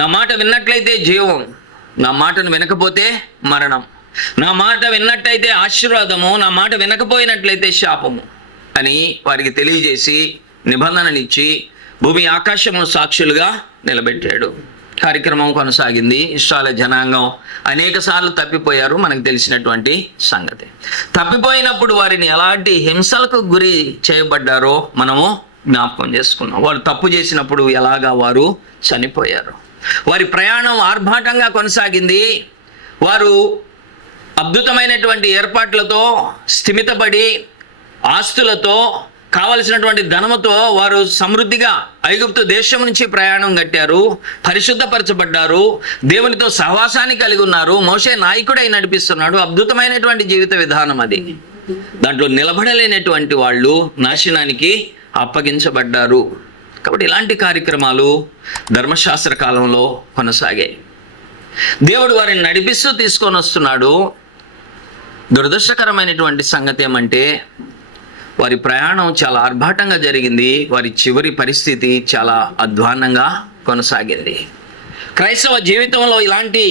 నా మాట విన్నట్లయితే జీవం, నా మాటను వినకపోతే మరణం. నా మాట విన్నట్టయితే ఆశీర్వాదము, నా మాట వినకపోయినట్లయితే శాపము అని వారికి తెలియజేసి నిబంధననిచ్చి భూమి ఆకాశమును సాక్షులుగా నిలబెట్టాడు. కార్యక్రమం కొనసాగింది. ఇశ్రాయేలు జనాంగం అనేక సార్లు తప్పిపోయారు, మనకు తెలిసినటువంటి సంగతి. తప్పిపోయినప్పుడు వారిని ఎలాంటి హింసలకు గురి చేయబడ్డారో మనము జ్ఞాపకం చేసుకున్నాం. వారు తప్పు చేసినప్పుడు ఎలాగా వారు చనిపోయారు. వారి ప్రయాణం ఆర్భాటంగా కొనసాగింది. వారు అద్భుతమైనటువంటి ఏర్పాట్లతో, స్థిమితపడి, ఆస్తులతో, కావలసినటువంటి ధనముతో వారు సమృద్ధిగా ఐగుప్తు దేశం నుంచి ప్రయాణం కట్టారు. పరిశుద్ధపరచబడ్డారు. దేవునితో సహవాసాన్ని కలిగి ఉన్నారు. మోషే నాయకుడై నడిపిస్తున్నాడు. అద్భుతమైనటువంటి జీవిత విధానం అది. దాంట్లో నిలబడలేనటువంటి వాళ్ళు నాశనానికి అప్పగించబడ్డారు. కాబట్టి ఇలాంటి కార్యక్రమాలు ధర్మశాస్త్ర కాలంలో కొనసాగాయి. దేవుడు వారిని నడిపిస్తూ తీసుకొని వస్తున్నాడు. దురదృష్టకరమైనటువంటి సంగతి ఏమంటే, వారి ప్రయాణం చాలా ఆర్భాటంగా జరిగింది. వారి చివరి పరిస్థితి చాలా అధ్వాన్నంగా కొనసాగింది. క్రైస్తవ జీవితంలో ఇలాంటి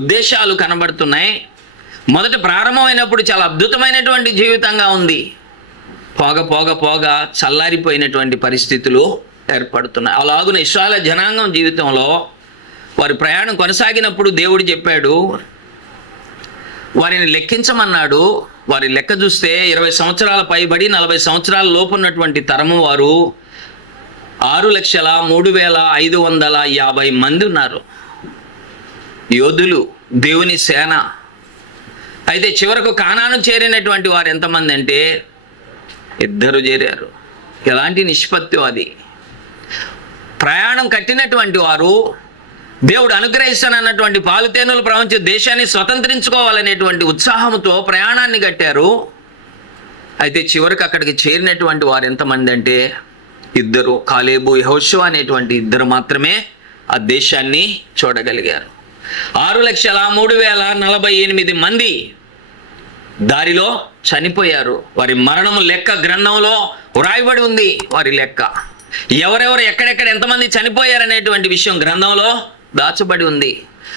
ఉద్దేశాలు కనబడుతున్నాయి. మొదట ప్రారంభమైనప్పుడు చాలా అద్భుతమైనటువంటి జీవితంగా ఉంది. పోగా చల్లారిపోయినటువంటి పరిస్థితులు ఏర్పడుతున్నాయి. అలాగున ఇశ్రాయేలు జనాంగం జీవితంలో వారి ప్రయాణం కొనసాగినప్పుడు దేవుడు చెప్పాడు, వారిని లెక్కించమన్నాడు. వారి లెక్క చూస్తే 20 సంవత్సరాల పైబడి 40 సంవత్సరాల లోపు ఉన్నటువంటి తరము వారు 6,03,550 మంది ఉన్నారు. యోధులు, దేవుని సేన. అయితే చివరకు కానాను చేరినటువంటి వారు ఎంతమంది అంటే 2 చేరారు. ఎలాంటి నిష్పత్తి అది! ప్రయాణం కట్టినటువంటి వారు దేవుడు అనుగ్రహిస్తానన్నటువంటి పాలుతేనులు ప్రపంచ దేశాన్ని స్వతంత్రించుకోవాలనేటువంటి ఉత్సాహంతో ప్రయాణాన్ని కట్టారు. అయితే చివరికి అక్కడికి చేరినటువంటి వారు ఎంతమంది అంటే 2, కాలేబు, యెహోషువ అనేటువంటి 2 మాత్రమే ఆ దేశాన్ని చూడగలిగారు. 6,03,048 మంది దారిలో చనిపోయారు. వారి మరణము లెక్క గ్రంథంలో వ్రాయబడి ఉంది. వారి లెక్క ఎవరెవరు ఎక్కడెక్కడ ఎంతమంది చనిపోయారనేటువంటి విషయం గ్రంథంలో దాచబడి ఉంది.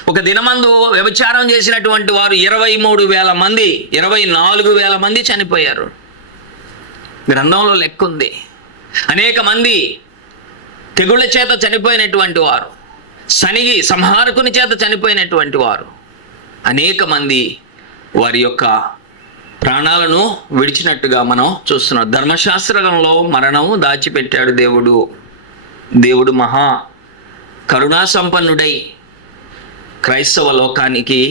ఒక దినమందు వ్యభిచారం చేసినటువంటి వారు 23,000 మంది, 24,000 మంది చనిపోయారు. గ్రంథంలో లెక్క ఉంది. అనేక మంది తెగుళ్ళ చేత చనిపోయినటువంటి వారు, సనిగి సంహారకుని చేత చనిపోయినటువంటి వారు, అనేక మంది వారి యొక్క ప్రాణాలను విడిచినట్టుగా మనం చూస్తున్నాం. ధర్మశాస్త్రంలో మరణం దాచిపెట్టాడు దేవుడు. దేవుడు మహా కరుణా సంపన్నుడై క్రైస్తవ లోకానికి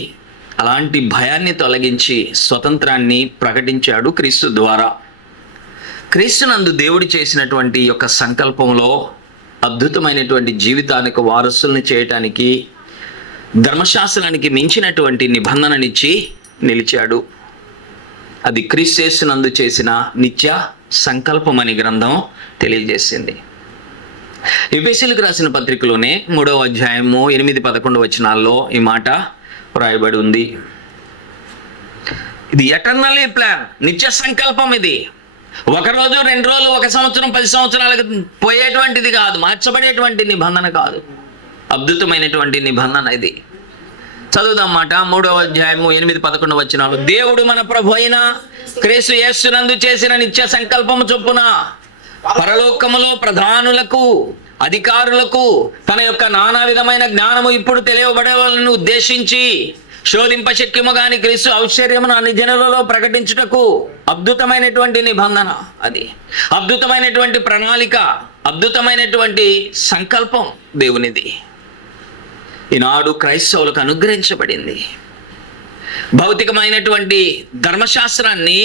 అలాంటి భయాన్ని తొలగించి స్వతంత్రాన్ని ప్రకటించాడు క్రీస్తు ద్వారా. క్రీస్తునందు దేవుడు చేసినటువంటి యొక్క సంకల్పంలో అద్భుతమైనటువంటి జీవితానికి వారసుల్ని చేయటానికి ధర్మశాస్త్రానికి మించినటువంటి నిబంధననిచ్చి నిలిచాడు. అది క్రీస్తు యేసునందు చేసిన నిత్య సంకల్పం అని గ్రంథం తెలియజేసింది. ఎఫెసీయులకు రాసిన పత్రికలోనే 3వ అధ్యాయము 8-11 వచనాల్లో ఈ మాట వ్రాయబడి ఉంది. ఇది ఎటర్నల్ ప్లాన్, నిత్య సంకల్పం. ఇది ఒక రోజు, 2 రోజులు, 1 సంవత్సరం, 10 సంవత్సరాలకు పోయేటువంటిది కాదు, మార్చబడేటువంటి నిబంధన కాదు, అద్భుతమైనటువంటి నిబంధన ఇది. చదువుదాం మాట. 3వ అధ్యాయము 8-11 వచనాలు. దేవుడు మన ప్రభు అయిన క్రీస్తు యేసునందు చేసిన నిత్య సంకల్పము చొప్పున పరలోకములో ప్రధానులకు, అధికారులకు తన యొక్క నానా విధమైన జ్ఞానము ఇప్పుడు తెలియబడేవాళ్ళను ఉద్దేశించి శోధింపశక్యము గాని క్రీస్తు ఔశ్వర్యమును అన్ని జనులలో ప్రకటించుటకు అద్భుతమైనటువంటి నిబంధన. అది అద్భుతమైనటువంటి ప్రణాళిక, అద్భుతమైనటువంటి సంకల్పం దేవునిది. ఈనాడు క్రైస్తవులకు అనుగ్రహించబడింది. భౌతికమైనటువంటి ధర్మశాస్త్రాన్ని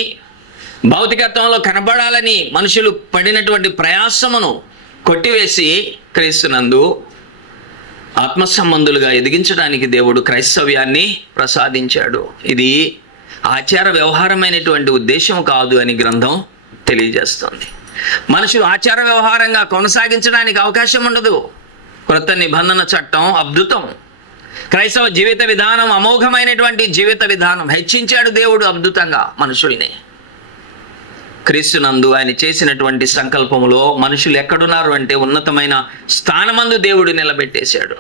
భౌతికత్వంలో కనబడాలని మనుషులు పడినటువంటి ప్రయాసమును కొట్టివేసి క్రీస్తునందు ఆత్మ సంబంధులుగా ఎదిగించడానికి దేవుడు క్రైస్తవ్యాన్ని ప్రసాదించాడు. ఇది ఆచార వ్యవహారమైనటువంటి ఉద్దేశం కాదు అని గ్రంథం తెలియజేస్తుంది. మనుషులు ఆచార వ్యవహారంగా కొనసాగించడానికి అవకాశం ఉండదు. క్రొత్త నిబంధన చట్టం అద్భుతం. క్రైస్తవ జీవిత విధానం అమోఘమైనటువంటి జీవిత విధానం. హెచ్చించాడు దేవుడు అద్భుతంగా మనుషుల్ని. క్రీస్తునందు ఆయన చేసినటువంటి సంకల్పంలో మనుషులు ఎక్కడున్నారు అంటే ఉన్నతమైన స్థానమందు దేవుడు నిలబెట్టేశాడు.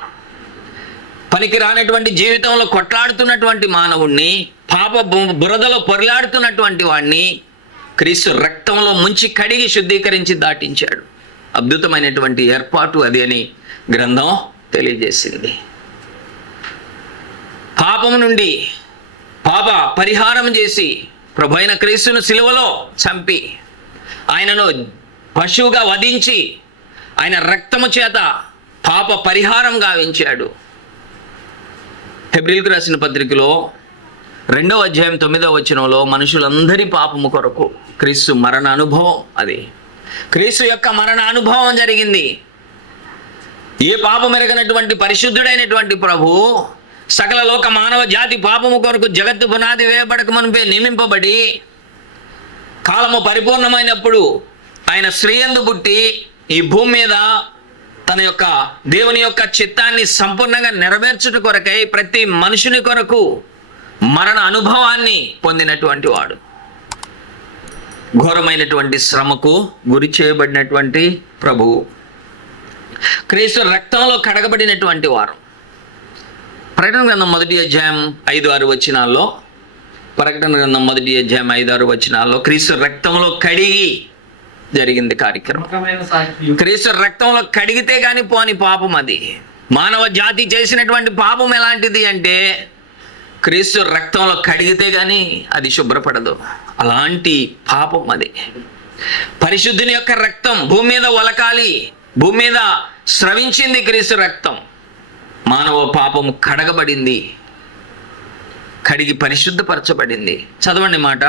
పనికి రానటువంటి జీవితంలో కొట్లాడుతున్నటువంటి మానవుణ్ణి, పాప బురదలో పొరలాడుతున్నటువంటి వాడిని క్రీస్తు రక్తంలో ముంచి కడిగి శుద్ధీకరించి దాటించాడు. అద్భుతమైనటువంటి ఏర్పాటు అది అని గ్రంథం తెలియజేసింది. పాపము నుండి పాప పరిహారం చేసి ప్రభు అయిన క్రీస్తును సిలువలో చంపి ఆయనను పశువుగా వధించి ఆయన రక్తము చేత పాప పరిహారం గావించాడు. హెబ్రీయులకు రాసిన పత్రికలో 2వ అధ్యాయం 9వ వచనంలో మనుషులందరి పాపము కొరకు క్రీస్తు మరణ అనుభవం, అది క్రీస్తు యొక్క మరణ అనుభవం జరిగింది. ఏ పాపం ఎరగనటువంటి పరిశుద్ధుడైనటువంటి ప్రభు సకల లోక మానవ జాతి పాపము కొరకు జగత్తు పునాది వేయబడక మునిపే నియమింపబడి కాలము పరిపూర్ణమైనప్పుడు ఆయన స్త్రీయందు పుట్టి ఈ భూమి మీద తన యొక్క దేవుని యొక్క చిత్తాన్ని సంపూర్ణంగా నెరవేర్చుట కొరకై ప్రతి మనుషుని కొరకు మరణ అనుభవాన్ని పొందినటువంటి వాడు. ఘోరమైనటువంటి శ్రమకు గురి చేయబడినటువంటి ప్రభువు, క్రీస్తు రక్తంలో కడగబడినటువంటి వారు. ప్రకటన గ్రంథం 1వ అధ్యాయం 5-6 వచనాల్లో, ప్రకటన గ్రంథం 1వ అధ్యాయం 5-6 వచనాల్లో క్రీస్తు రక్తంలో కడిగి జరిగింది కార్యక్రమం. క్రీస్తు రక్తంలో కడిగితే కానీ పోని పాపం అది. మానవ జాతి చేసినటువంటి పాపం ఎలాంటిది అంటే క్రీస్తు రక్తంలో కడిగితే కానీ అది శుభ్రపడదు. అలాంటి పాపం అది. పరిశుద్ధుని యొక్క రక్తం భూమి మీద ఒలకాలి, భూమి మీద స్రవించింది క్రీస్తు రక్తం. మానవ పాపము కడగబడింది, కడిగి పరిశుద్ధపరచబడింది. చదవండి మాట.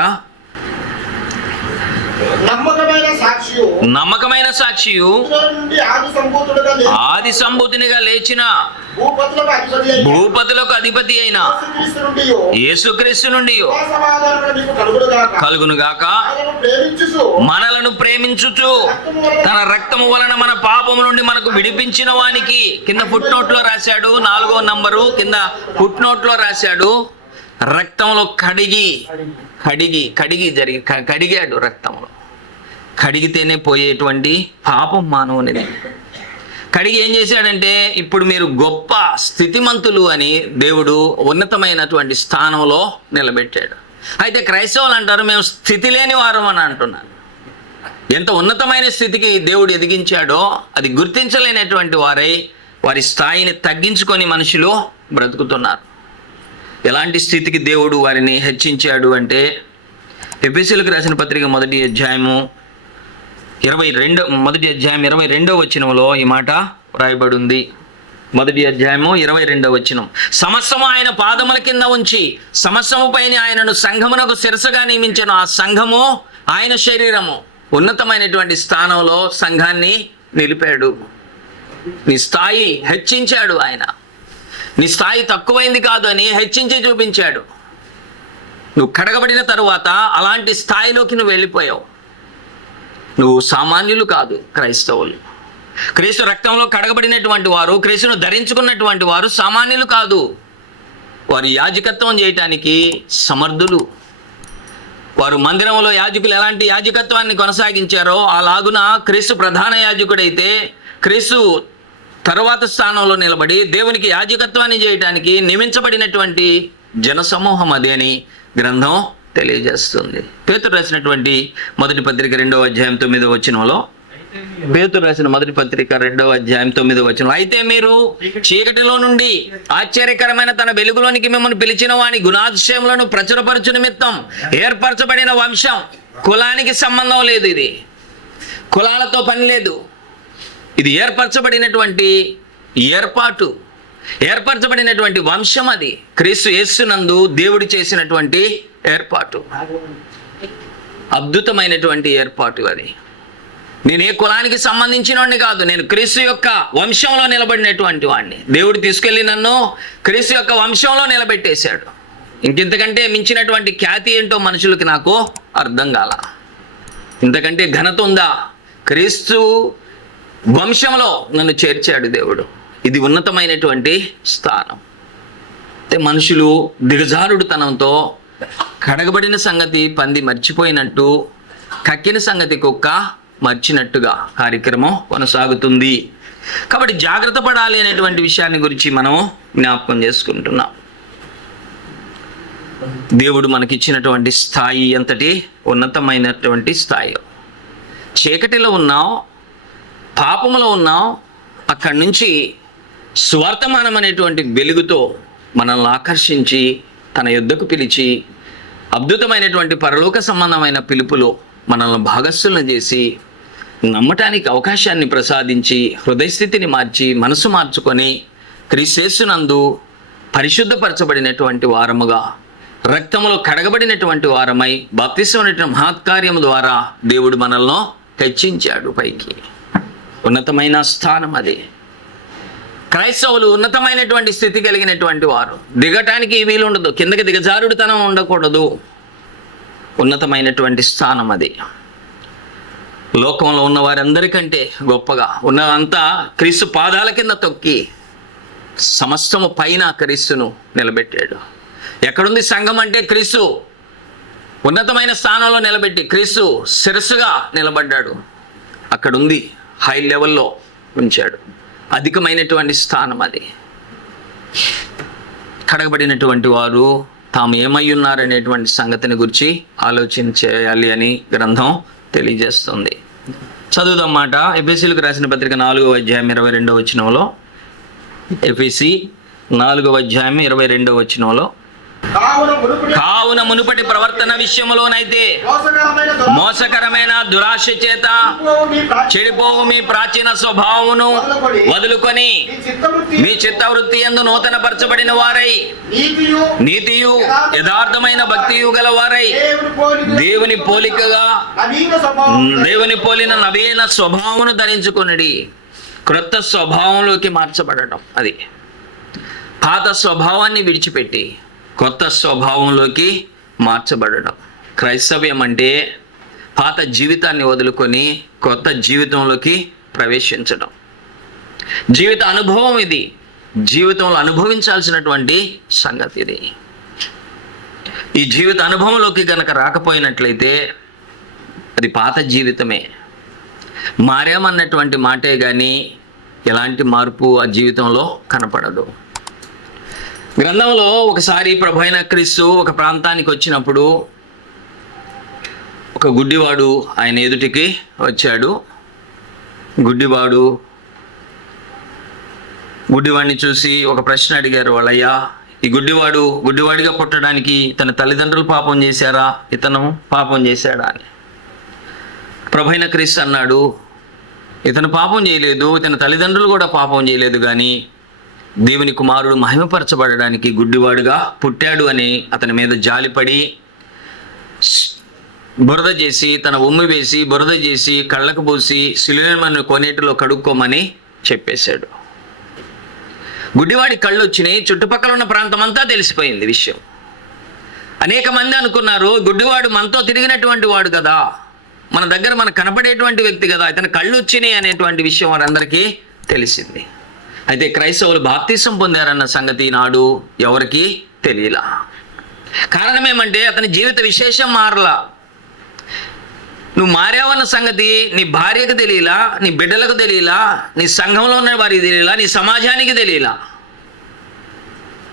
నమ్మకమైన సాక్షియు ఆది సంభూతునిగా లేచిన భూపతులకు అధిపతి అయిన భూపతులకు అధిపతి అయిన యేసుక్రీస్తు నుండియు యేసుక్రీస్తు నుండి కృపా సమాధానములు మీకు కలుగునుగాక. కలుగునుగాక. ఆయనను ప్రేమించుచు మనలను ప్రేమించుచు తన రక్తము వలన మన పాపము నుండి మనకు విడిపించిన వానికి, కింద ఫుట్ నోట్లో రాశాడు, 4వ నంబరు కింద ఫుట్ నోట్లో రాశాడు, రక్తంలో కడిగాడు. రక్తంలో కడిగితేనే పోయేటువంటి పాపం మానవునిది. కడిగి ఏం చేశాడంటే, ఇప్పుడు మీరు గొప్ప స్థితిమంతులు అని దేవుడు ఉన్నతమైనటువంటి స్థానంలో నిలబెట్టాడు. అయితే క్రైస్తవులు అంటారు మేము స్థితి లేని వారం అని అంటున్నారు. ఎంత ఉన్నతమైన స్థితికి దేవుడు ఎదిగించాడో అది గుర్తించలేనటువంటి వారై వారి స్థాయిని తగ్గించుకొని మనుషులు బ్రతుకుతున్నారు. ఎలాంటి స్థితికి దేవుడు వారిని హెచ్చించాడు అంటే, ఎఫెసీయులకు రాసిన పత్రిక మొదటి అధ్యాయం 22వ వచనంలో ఈ మాట వ్రాయబడి ఉంది. మొదటి అధ్యాయము 22వ వచనం. సమస్తము ఆయన పాదముల కింద ఉంచి సమస్తము పైన ఆయనను సంఘమునకు శిరస్సుగా నియమించను. ఆ సంఘము ఆయన శరీరము. ఉన్నతమైనటువంటి స్థానంలో సంఘాన్ని నిలిపాడు. నీ స్థాయి హెచ్చించాడు ఆయన. నీ స్థాయి తక్కువైంది కాదు అని హెచ్చించి చూపించాడు. నువ్వు కడగబడిన తరువాత అలాంటి స్థాయిలోకి నువ్వు వెళ్ళిపోయావు. నువ్వు సామాన్యులు కాదు క్రైస్తవులు. క్రీస్తు రక్తంలో కడగబడినటువంటి వారు, క్రీస్తును ధరించుకున్నటువంటి వారు సామాన్యులు కాదు. వారు యాజకత్వం చేయటానికి సమర్థులు. వారు మందిరంలో యాజకులు ఎలాంటి యాజకత్వాన్ని కొనసాగించారో అలాగున క్రీస్తు ప్రధాన యాజకుడైతే క్రీస్తు తరువాత స్థానంలో నిలబడి దేవునికి యాజకత్వాన్ని చేయటానికి నియమించబడినటువంటి జనసమూహం అదే అని గ్రంథం తెలియజేస్తుంది. పేతురు రాసినటువంటి మొదటి పత్రిక 2వ అధ్యాయం 9వ వచనంలో, పేతురు రాసిన మొదటి పత్రిక 2వ అధ్యాయం 9వ వచనం, అయితే మీరు చీకటిలో నుండి ఆశ్చర్యకరమైన తన వెలుగులోనికి మిమ్మల్ని పిలిచిన వాని గుణాతిశయములను ప్రచురపరచు నిమిత్తం ఏర్పరచబడిన వంశం. కులానికి సంబంధం లేదు, ఇది కులాలతో పని లేదు. ఇది ఏర్పరచబడినటువంటి ఏర్పాటు, ఏర్పరచబడినటువంటి వంశం. అది క్రీస్తు యేసునందు దేవుడు చేసినటువంటి ఏర్పాటు, అద్భుతమైనటువంటి ఏర్పాటు. అది నేను ఏ కులానికి సంబంధించిన వాడిని కాదు, నేను క్రీస్తు యొక్క వంశంలో నిలబడినటువంటి వాడిని. దేవుడు తీసుకెళ్ళి నన్ను క్రీస్తు యొక్క వంశంలో నిలబెట్టేశాడు. ఇంతకంటే మించినటువంటి ఖ్యాతి ఏంటో మనుషులకి నాకు అర్థం కాల. ఇంతకంటే ఘనత ఉందా? క్రీస్తు వంశంలో నన్ను చేర్చాడు దేవుడు. ఇది ఉన్నతమైనటువంటి స్థానం. అంటే మనుషులు దిగజారుడుతనంతో కడగబడిన సంగతి పంది మర్చిపోయినట్టు, కక్కిన సంగతి కుక్క మర్చినట్టుగా కార్యక్రమం కొనసాగుతుంది. కాబట్టి జాగ్రత్త పడాలి అనేటువంటి విషయాన్ని గురించి మనం జ్ఞాపకం చేసుకుంటున్నాం. దేవుడు మనకిచ్చినటువంటి స్థాయి ఎంతటి ఉన్నతమైనటువంటి స్థాయి. చీకటిలో ఉన్నాం, పాపములో ఉన్నాం, అక్కడి నుంచి స్వార్థమానం అనేటువంటి వెలుగుతో మనల్ని ఆకర్షించి తన యుద్ధకు పిలిచి అద్భుతమైనటువంటి పరలోక సంబంధమైన పిలుపులో మనల్ని భాగస్థులను చేసి నమ్మటానికి అవకాశాన్ని ప్రసాదించి హృదయస్థితిని మార్చి మనసు మార్చుకొని క్రీస్తునందు పరిశుద్ధపరచబడినటువంటి వారముగా, రక్తములో కడగబడినటువంటి వారమై బాప్తిస్మం మహత్కార్యము ద్వారా దేవుడు మనల్ని హెచ్చించాడు పైకి. ఉన్నతమైన స్థానం అది. క్రైస్తవులు ఉన్నతమైనటువంటి స్థితి కలిగినటువంటి వారు. దిగటానికి వీలుండదు, కిందకి దిగజారుడుతనం ఉండకూడదు. ఉన్నతమైనటువంటి స్థానం అది. లోకంలో ఉన్న వారందరికంటే గొప్పగా ఉన్నదంతా క్రీస్తు పాదాల కింద తొక్కి సమస్తము పైన క్రీస్తును నిలబెట్టాడు. ఎక్కడుంది సంఘం అంటే క్రీస్తు ఉన్నతమైన స్థానంలో నిలబెట్టి క్రీస్తు శిరస్సుగా నిలబడ్డాడు. అక్కడుంది, హై లెవెల్లో ఉంచాడు. అధికమైనటువంటి స్థానం అది. కడగబడినటువంటి వారు తాము ఏమై ఉన్నారనేటువంటి సంగతిని గురించి ఆలోచన చేయాలి అని గ్రంథం తెలియజేస్తుంది. చదువుదాం మాట. ఎఫెసీయులకు రాసిన పత్రిక 4వ అధ్యాయం 22వ వచనంలో, ఎఫెసీ 4వ అధ్యాయం 22వ వచనంలో, కావున మునుపటి ప్రవర్తన విషయంలోనైతే మోసకరమైన దురాశ చేత చెడిపోవు మీ ప్రాచీన స్వభావమును వదులుకొని మీ చిత్తవృత్తి యందు నూతన పరచబడిన వారై నీతియు యథార్థమైన భక్తియు గల వారై దేవుని పోలిన నవీన స్వభావమును ధరించుకొనుడి. క్రొత్త స్వభావంలోకి మార్చబడటం అది. పాత స్వభావాన్ని విడిచిపెట్టి కొత్త స్వభావంలోకి మార్చబడడం. క్రైస్తవ్యం అంటే పాత జీవితాన్ని వదులుకొని కొత్త జీవితంలోకి ప్రవేశించడం. జీవిత అనుభవం ఇది. జీవితంలో అనుభవించాల్సినటువంటి సంగతి ఇది. ఈ జీవిత అనుభవంలోకి గనక రాకపోయినట్లయితే అది పాత జీవితమే. మారామన్నటువంటి మాటే కానీ ఎలాంటి మార్పు ఆ జీవితంలో కనపడదు. గ్రంథంలో ఒకసారి ప్రభువైన క్రీస్తు ఒక ప్రాంతానికి వచ్చినప్పుడు ఒక గుడ్డివాడు ఆయన ఎదుటికి వచ్చాడు. గుడ్డివాడిని చూసి ఒక ప్రశ్న అడిగారు వాళ్ళయ్యా, ఈ గుడ్డివాడిగా పుట్టడానికి తన తల్లిదండ్రులు పాపం చేశారా, ఇతను పాపం చేశాడా అని. ప్రభువైన క్రీస్తు అన్నాడు, ఇతను పాపం చేయలేదు, ఇతని తల్లిదండ్రులు కూడా పాపం చేయలేదు, కానీ దేవుని కుమారుడు మహిమపరచబడడానికి గుడ్డివాడుగా పుట్టాడు అని అతని మీద జాలిపడి బురద చేసి తన ఉమ్మి వేసి బురద చేసి కళ్ళకు పూసి సిలువను కోనేటిలో కడుక్కోమని చెప్పేశాడు. గుడ్డివాడి కళ్ళు వచ్చినాయి. చుట్టుపక్కల ఉన్న ప్రాంతం అంతా తెలిసిపోయింది విషయం. అనేక మంది అనుకున్నారు, గుడ్డివాడు మనతో తిరిగినటువంటి వాడు కదా, మన దగ్గర మనకు కనపడేటువంటి వ్యక్తి కదా, ఇతను కళ్ళు వచ్చినాయి అనేటువంటి విషయం వారందరికీ తెలిసింది. అయితే క్రైస్తవులు బాప్తిసం పొందారన్న సంగతి నాడు ఎవరికి తెలియలా. కారణం ఏమంటే అతని జీవిత విశేషం మారలా. నువ్వు మారావన్న సంగతి నీ భార్యకు తెలియలా, నీ బిడ్డలకు తెలియలా, నీ సంఘంలో ఉన్న వారికి తెలియలా, నీ సమాజానికి తెలియలా.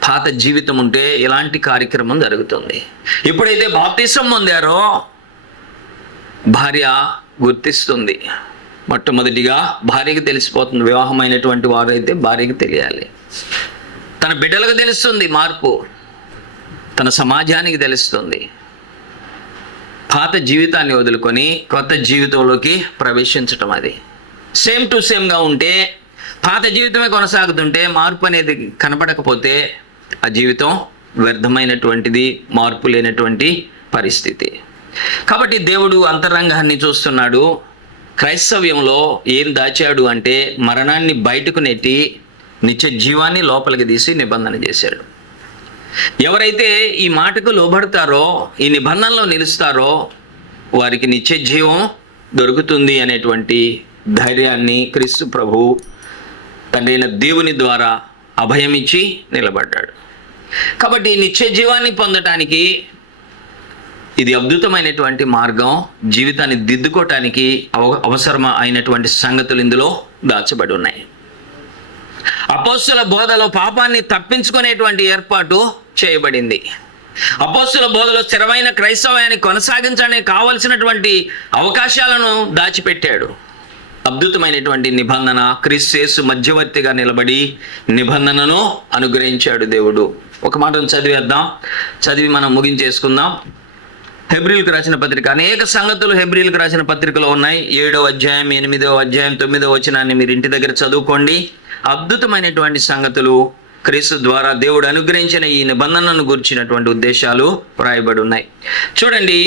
పాత జీవితం ఉంటే ఇలాంటి కార్యక్రమం జరుగుతుంది. ఎప్పుడైతే బాప్తిసం పొందారో భార్య గుర్తిస్తుంది. మొట్టమొదటిగా భార్యకి తెలిసిపోతుంది. వివాహమైనటువంటి వారైతే భార్యకి తెలియాలి. తన బిడ్డలకు తెలుస్తుంది మార్పు, తన సమాజానికి తెలుస్తుంది. పాత జీవితాన్ని వదులుకొని కొత్త జీవితంలోకి ప్రవేశించటం, అది సేమ్ టు సేమ్గా ఉంటే, పాత జీవితమే కొనసాగుతుంటే, మార్పు అనేది కనపడకపోతే ఆ జీవితం వ్యర్థమైనటువంటిది, మార్పు లేనటువంటి పరిస్థితి. కాబట్టి దేవుడు అంతరంగాన్ని చూస్తున్నాడు. క్రైస్తవ్యంలో ఏం దాచాడు అంటే మరణాన్ని బయటకు నెట్టి నిత్య జీవాన్ని లోపలికి తీసి నిబంధన చేశాడు. ఎవరైతే ఈ మాటకు లోబడతారో, ఈ నిబంధనలో నిలుస్తారో వారికి నిత్య జీవం దొరుకుతుంది అనేటువంటి ధైర్యాన్ని క్రీస్తు ప్రభు తండ్రైన దేవుని ద్వారా అభయమిచ్చి నిలబడ్డాడు. కాబట్టి నిత్య జీవాన్ని పొందటానికి ఇది అద్భుతమైనటువంటి మార్గం. జీవితాన్ని దిద్దుకోవటానికి అవసరం అయినటువంటి సంగతులు ఇందులో దాచబడి ఉన్నాయి. అపోస్తుల బోధలో పాపాన్ని తప్పించుకునేటువంటి ఏర్పాటు చేయబడింది. అపోస్తుల బోధలో స్థిరమైన క్రైస్తవాన్ని కొనసాగించడానికి కావలసినటువంటి అవకాశాలను దాచిపెట్టాడు. అద్భుతమైనటువంటి నిబంధన, క్రీస్తు యేసు మధ్యవర్తిగా నిలబడి నిబంధనను అనుగ్రహించాడు దేవుడు. ఒక మాటను చదివి మనం ముగించేసుకుందాం. హెబ్రీలకు రాసిన పత్రిక, అనేక సంగతులు హెబ్రీలకు రాసిన పత్రికలో ఉన్నాయి. 7వ అధ్యాయం, 8వ అధ్యాయం, 9వ వచనాన్ని మీరు ఇంటి దగ్గర చదువుకోండి. అద్భుతమైనటువంటి సంగతులు క్రీస్తు ద్వారా దేవుడు అనుగ్రహించిన ఈ నిబంధనను గురించినటువంటి ఉద్దేశాలు వ్రాయబడి ఉన్నాయి. చూడండి,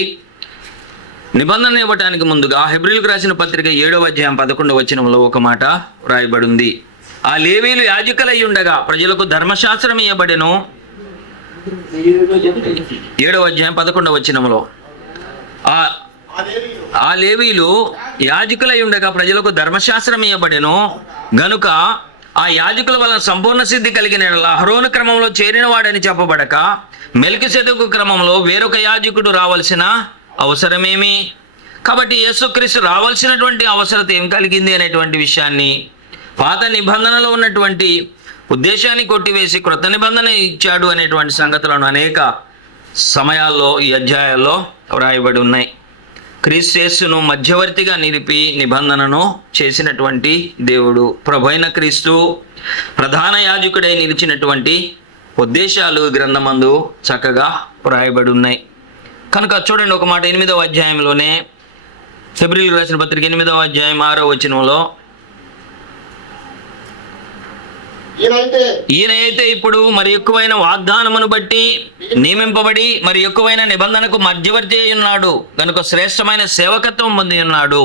నిబంధన ఇవ్వటానికి ముందుగా హెబ్రీలకు రాసిన పత్రిక 7వ అధ్యాయం 11వ వచనంలో ఒక మాట వ్రాయబడి ఉంది. ఆ లేవీయులు యాజకులై ఉండగా ప్రజలకు ధర్మశాస్త్రం ఇవ్వబడెను. 7వ అధ్యాయం 11వ వచనంలో ఆ లేవీయులు యాజకులై ఉండగా ప్రజలకు ధర్మశాస్త్రం ఇవ్వబడెను గనుక ఆ యాజకుల వలన సంపూర్ణ సిద్ధి కలిగిన అహరోను క్రమంలో చేరిన వాడని చెప్పబడక మెల్కిసెదెకు క్రమంలో వేరొక యాజకుడు రావాల్సిన అవసరమేమి? కాబట్టి యేసుక్రీస్తు రావాల్సినటువంటి అవసరత ఏం కలిగింది అనేటువంటి విషయాన్ని, పాత నిబంధనలో ఉన్నటువంటి ఉద్దేశాన్ని కొట్టివేసి క్రొత్త నిబంధన ఇచ్చాడు అనేటువంటి సంగతులను అనేక సమయాల్లో ఈ అధ్యాయాల్లో వ్రాయబడి ఉన్నాయి. క్రీస్తు యేసును మధ్యవర్తిగా నిలిపి నిబంధనను చేసినటువంటి దేవుడు, ప్రభువైన క్రీస్తు ప్రధాన యాజకుడై నిలిచినటువంటి ఉద్దేశాలు గ్రంథమందు చక్కగా వ్రాయబడి ఉన్నాయి. కనుక చూడండి, ఒక మాట 8వ అధ్యాయంలోనే, హెబ్రీయులకు రాసిన పత్రిక 8వ అధ్యాయం 6వ వచనంలో, ఈయనైతే ఇప్పుడు మరి ఎక్కువైన వాగ్దానమును బట్టి నియమింపబడి మరి ఎక్కువైన నిబంధనకు మధ్యవర్తి అయి ఉన్నాడు కనుక శ్రేష్టమైన సేవకత్వం పొంది ఉన్నాడు.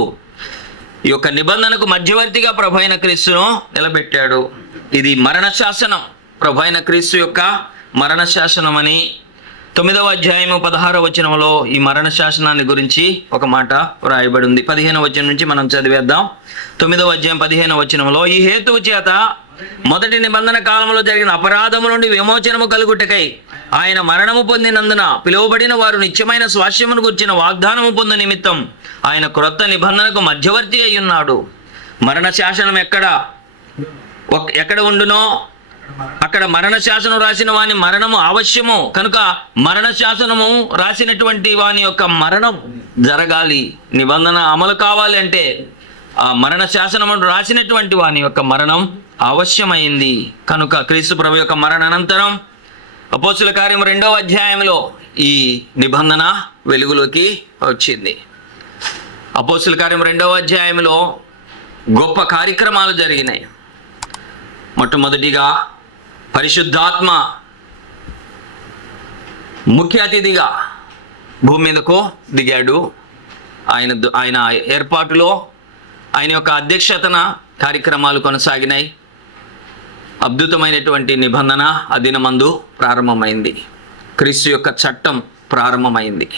ఈ యొక్క నిబంధనకు మధ్యవర్తిగా ప్రభువైన క్రీస్తును నిలబెట్టాడు. ఇది మరణ శాసనం. ప్రభు అయిన క్రీస్తు యొక్క మరణ శాసనమని 9వ అధ్యాయము 16వ వచనంలో ఈ మరణ శాసనాన్ని గురించి ఒక మాట వ్రాయబడి ఉంది. 15వ వచనం నుంచి మనం చదివేద్దాం. 9వ అధ్యాయం 15వ వచనంలో, ఈ హేతువు చేత మొదటి నిబంధన కాలంలో జరిగిన అపరాధము నుండి విమోచనము కలుగుటకై ఆయన మరణము పొందినందున పిలువబడిన వారు నిత్యమైన స్వాస్యమును గుర్చిన వాగ్దానము పొందు నిమిత్తం ఆయన క్రొత్త నిబంధనకు మధ్యవర్తి అయి ఉన్నాడు. మరణ శాసనం ఎక్కడ ఉండునో అక్కడ మరణ శాసనం రాసిన వాని మరణము అవశ్యము. కనుక మరణ శాసనము రాసినటువంటి వాని యొక్క మరణం జరగాలి. నిబంధన అమలు కావాలి అంటే ఆ మరణ శాసనము రాసినటువంటి వాని యొక్క మరణం అవశ్యమైంది. కనుక క్రీస్తు ప్రభు యొక్క మరణ అనంతరం అపోస్తుల కార్యం 2వ అధ్యాయంలో ఈ నిబంధన వెలుగులోకి వచ్చింది. అపోస్తుల కార్యం 2వ అధ్యాయంలో గొప్ప కార్యక్రమాలు జరిగినాయి. మొట్టమొదటిగా పరిశుద్ధాత్మ ముఖ్య అతిథిగా భూమి మీదకు దిగాడు. ఆయన ఏర్పాటులో ఆయన యొక్క అధ్యక్షతన కార్యక్రమాలు కొనసాగినాయి. అద్భుతమైనటువంటి నిబంధన ఆ దినమందు ప్రారంభమైంది. క్రీస్తు యొక్క చట్టం ప్రారంభమైంది.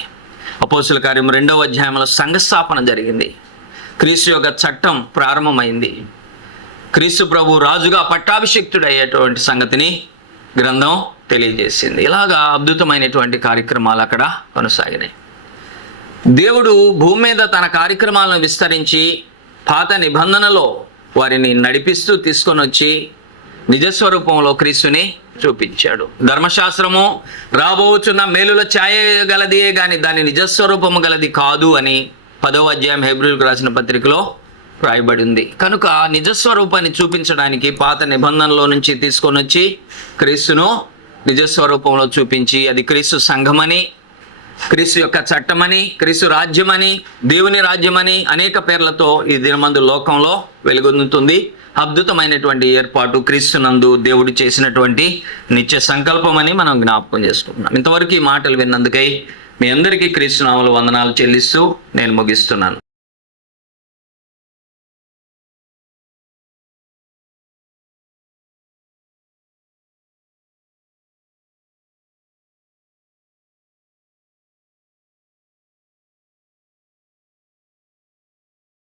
అపోస్తుల కార్యం 2వ అధ్యాయంలో సంఘస్థాపన జరిగింది. క్రీస్తు యొక్క చట్టం ప్రారంభమైంది. క్రీస్తు ప్రభు రాజుగా పట్టాభిషిక్తుడయ్యేటువంటి సంగతిని గ్రంథం తెలియజేసింది. ఇలాగా అద్భుతమైనటువంటి కార్యక్రమాలు అక్కడ కొనసాగినాయి. దేవుడు భూమి మీద తన కార్యక్రమాలను విస్తరించి పాత నిబంధనలో వారిని నడిపిస్తూ తీసుకొని వచ్చి నిజస్వరూపంలో క్రీస్తుని చూపించాడు. ధర్మశాస్త్రము రాబోచున్న మేలుల ఛాయ గలదియే గాని దాని నిజస్వరూపము గలది కాదు అని 10వ అధ్యాయం హెబ్రీయులకు రాసిన పత్రికలో రాయబడి ఉంది. కనుక నిజస్వరూపాన్ని చూపించడానికి పాత నిబంధనలో నుంచి తీసుకొని వచ్చి క్రీస్తును నిజస్వరూపంలో చూపించి అది క్రీస్తు సంఘమని, క్రీస్తు యొక్క చట్టమని, క్రీస్తు రాజ్యమని, దేవుని రాజ్యమని అనేక పేర్లతో ఈ దినమందు లోకంలో వెలుగొందుతుంది. అద్భుతమైనటువంటి ఏర్పాటు క్రీస్తునందు దేవుడు చేసినటువంటి నిత్య సంకల్పమని మనం జ్ఞాపకం చేసుకుంటున్నాం. ఇంతవరకు ఈ మాటలు విన్నందుకై మీ అందరికీ క్రీస్తు నామములో వందనాలు చెల్లిస్తూ నేను ముగిస్తున్నాను.